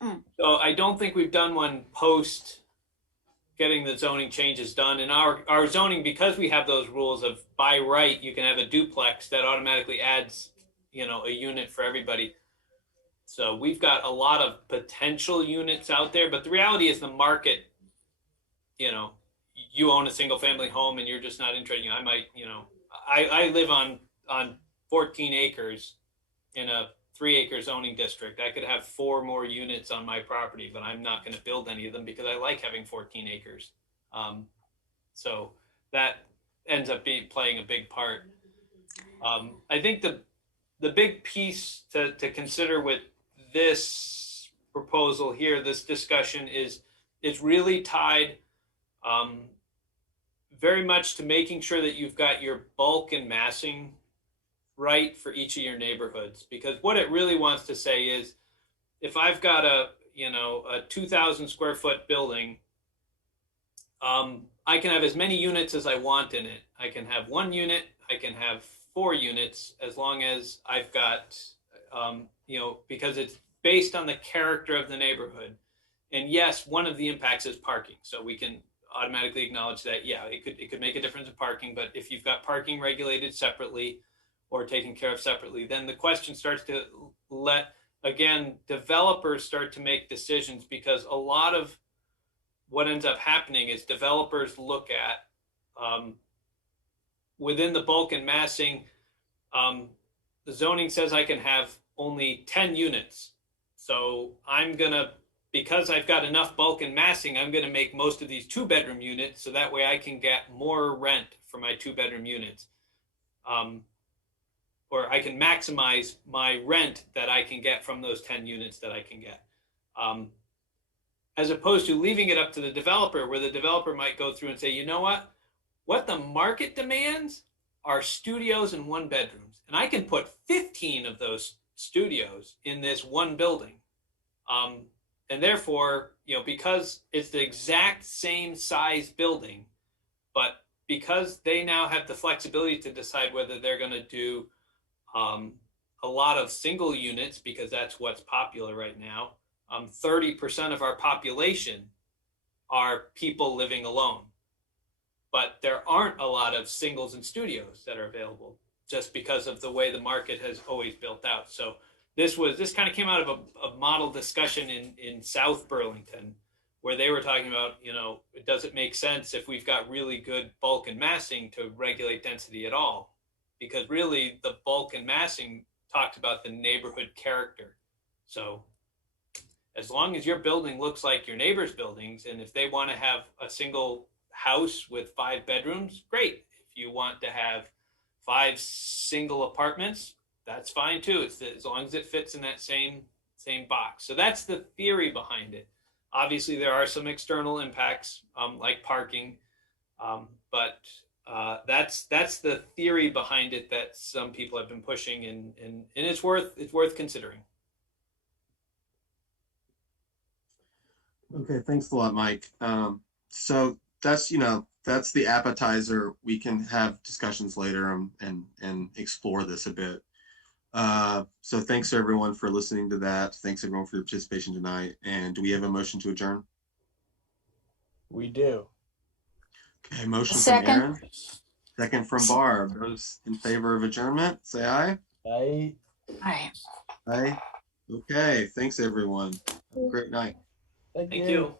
Mm. So I don't think we've done one post getting the zoning changes done. And our zoning, because we have those rules of by right, you can have a duplex that automatically adds, a unit for everybody. So we've got a lot of potential units out there, but the reality is the market, you own a single family home and you're just not interested. I might, I live on 14 acres in a 3-acre zoning district. I could have 4 more units on my property, but I'm not going to build any of them because I like having 14 acres. So that ends up playing a big part. I think the big piece to consider with this proposal here, this discussion is really tied very much to making sure that you've got your bulk and massing right for each of your neighborhoods. Because what it really wants to say is, if I've got a 2,000 square foot building, I can have as many units as I want in it. I can have 1 unit, I can have 4 units, as long as I've got, because it's based on the character of the neighborhood. And yes, one of the impacts is parking. So we can automatically acknowledge that, yeah, it could make a difference in parking, but if you've got parking regulated separately or taken care of separately, then the question starts to let, again, developers start to make decisions, because a lot of what ends up happening is developers look at within the bulk and massing, the zoning says I can have only 10 units. So because I've got enough bulk and massing, I'm going to make most of these 2-bedroom units, so that way I can get more rent for my 2-bedroom units. Or I can maximize my rent that I can get from those 10 units that I can get. As opposed to leaving it up to the developer, where the developer might go through and say, you know what the market demands are studios and 1-bedrooms. And I can put 15 of those studios in this one building. And therefore, because it's the exact same size building, but because they now have the flexibility to decide whether they're going to do a lot of single units, because that's what's popular right now. 30% of our population are people living alone, but there aren't a lot of singles and studios that are available, just because of the way the market has always built out. So this kind of came out of a model discussion in South Burlington, where they were talking about, does it make sense if we've got really good bulk and massing to regulate density at all? Because really the bulk and massing talked about the neighborhood character. So as long as your building looks like your neighbor's buildings, and if they want to have a single house with 5 bedrooms, great. If you want to have 5 single apartments, that's fine too. As long as it fits in that same box. So that's the theory behind it. Obviously, there are some external impacts, like parking, but that's the theory behind it that some people have been pushing, and it's worth considering. Okay, thanks a lot, Mike. So that's the appetizer. We can have discussions later and explore this a bit. So thanks everyone for listening to that. Thanks everyone for your participation tonight. And do we have a motion to adjourn? We do. Okay, motion Second. from Aaron. Second from Barb. Those in favor of adjournment, say aye. Aye. Aye. Aye. Okay, thanks everyone. Have a great night. Thank Thank you.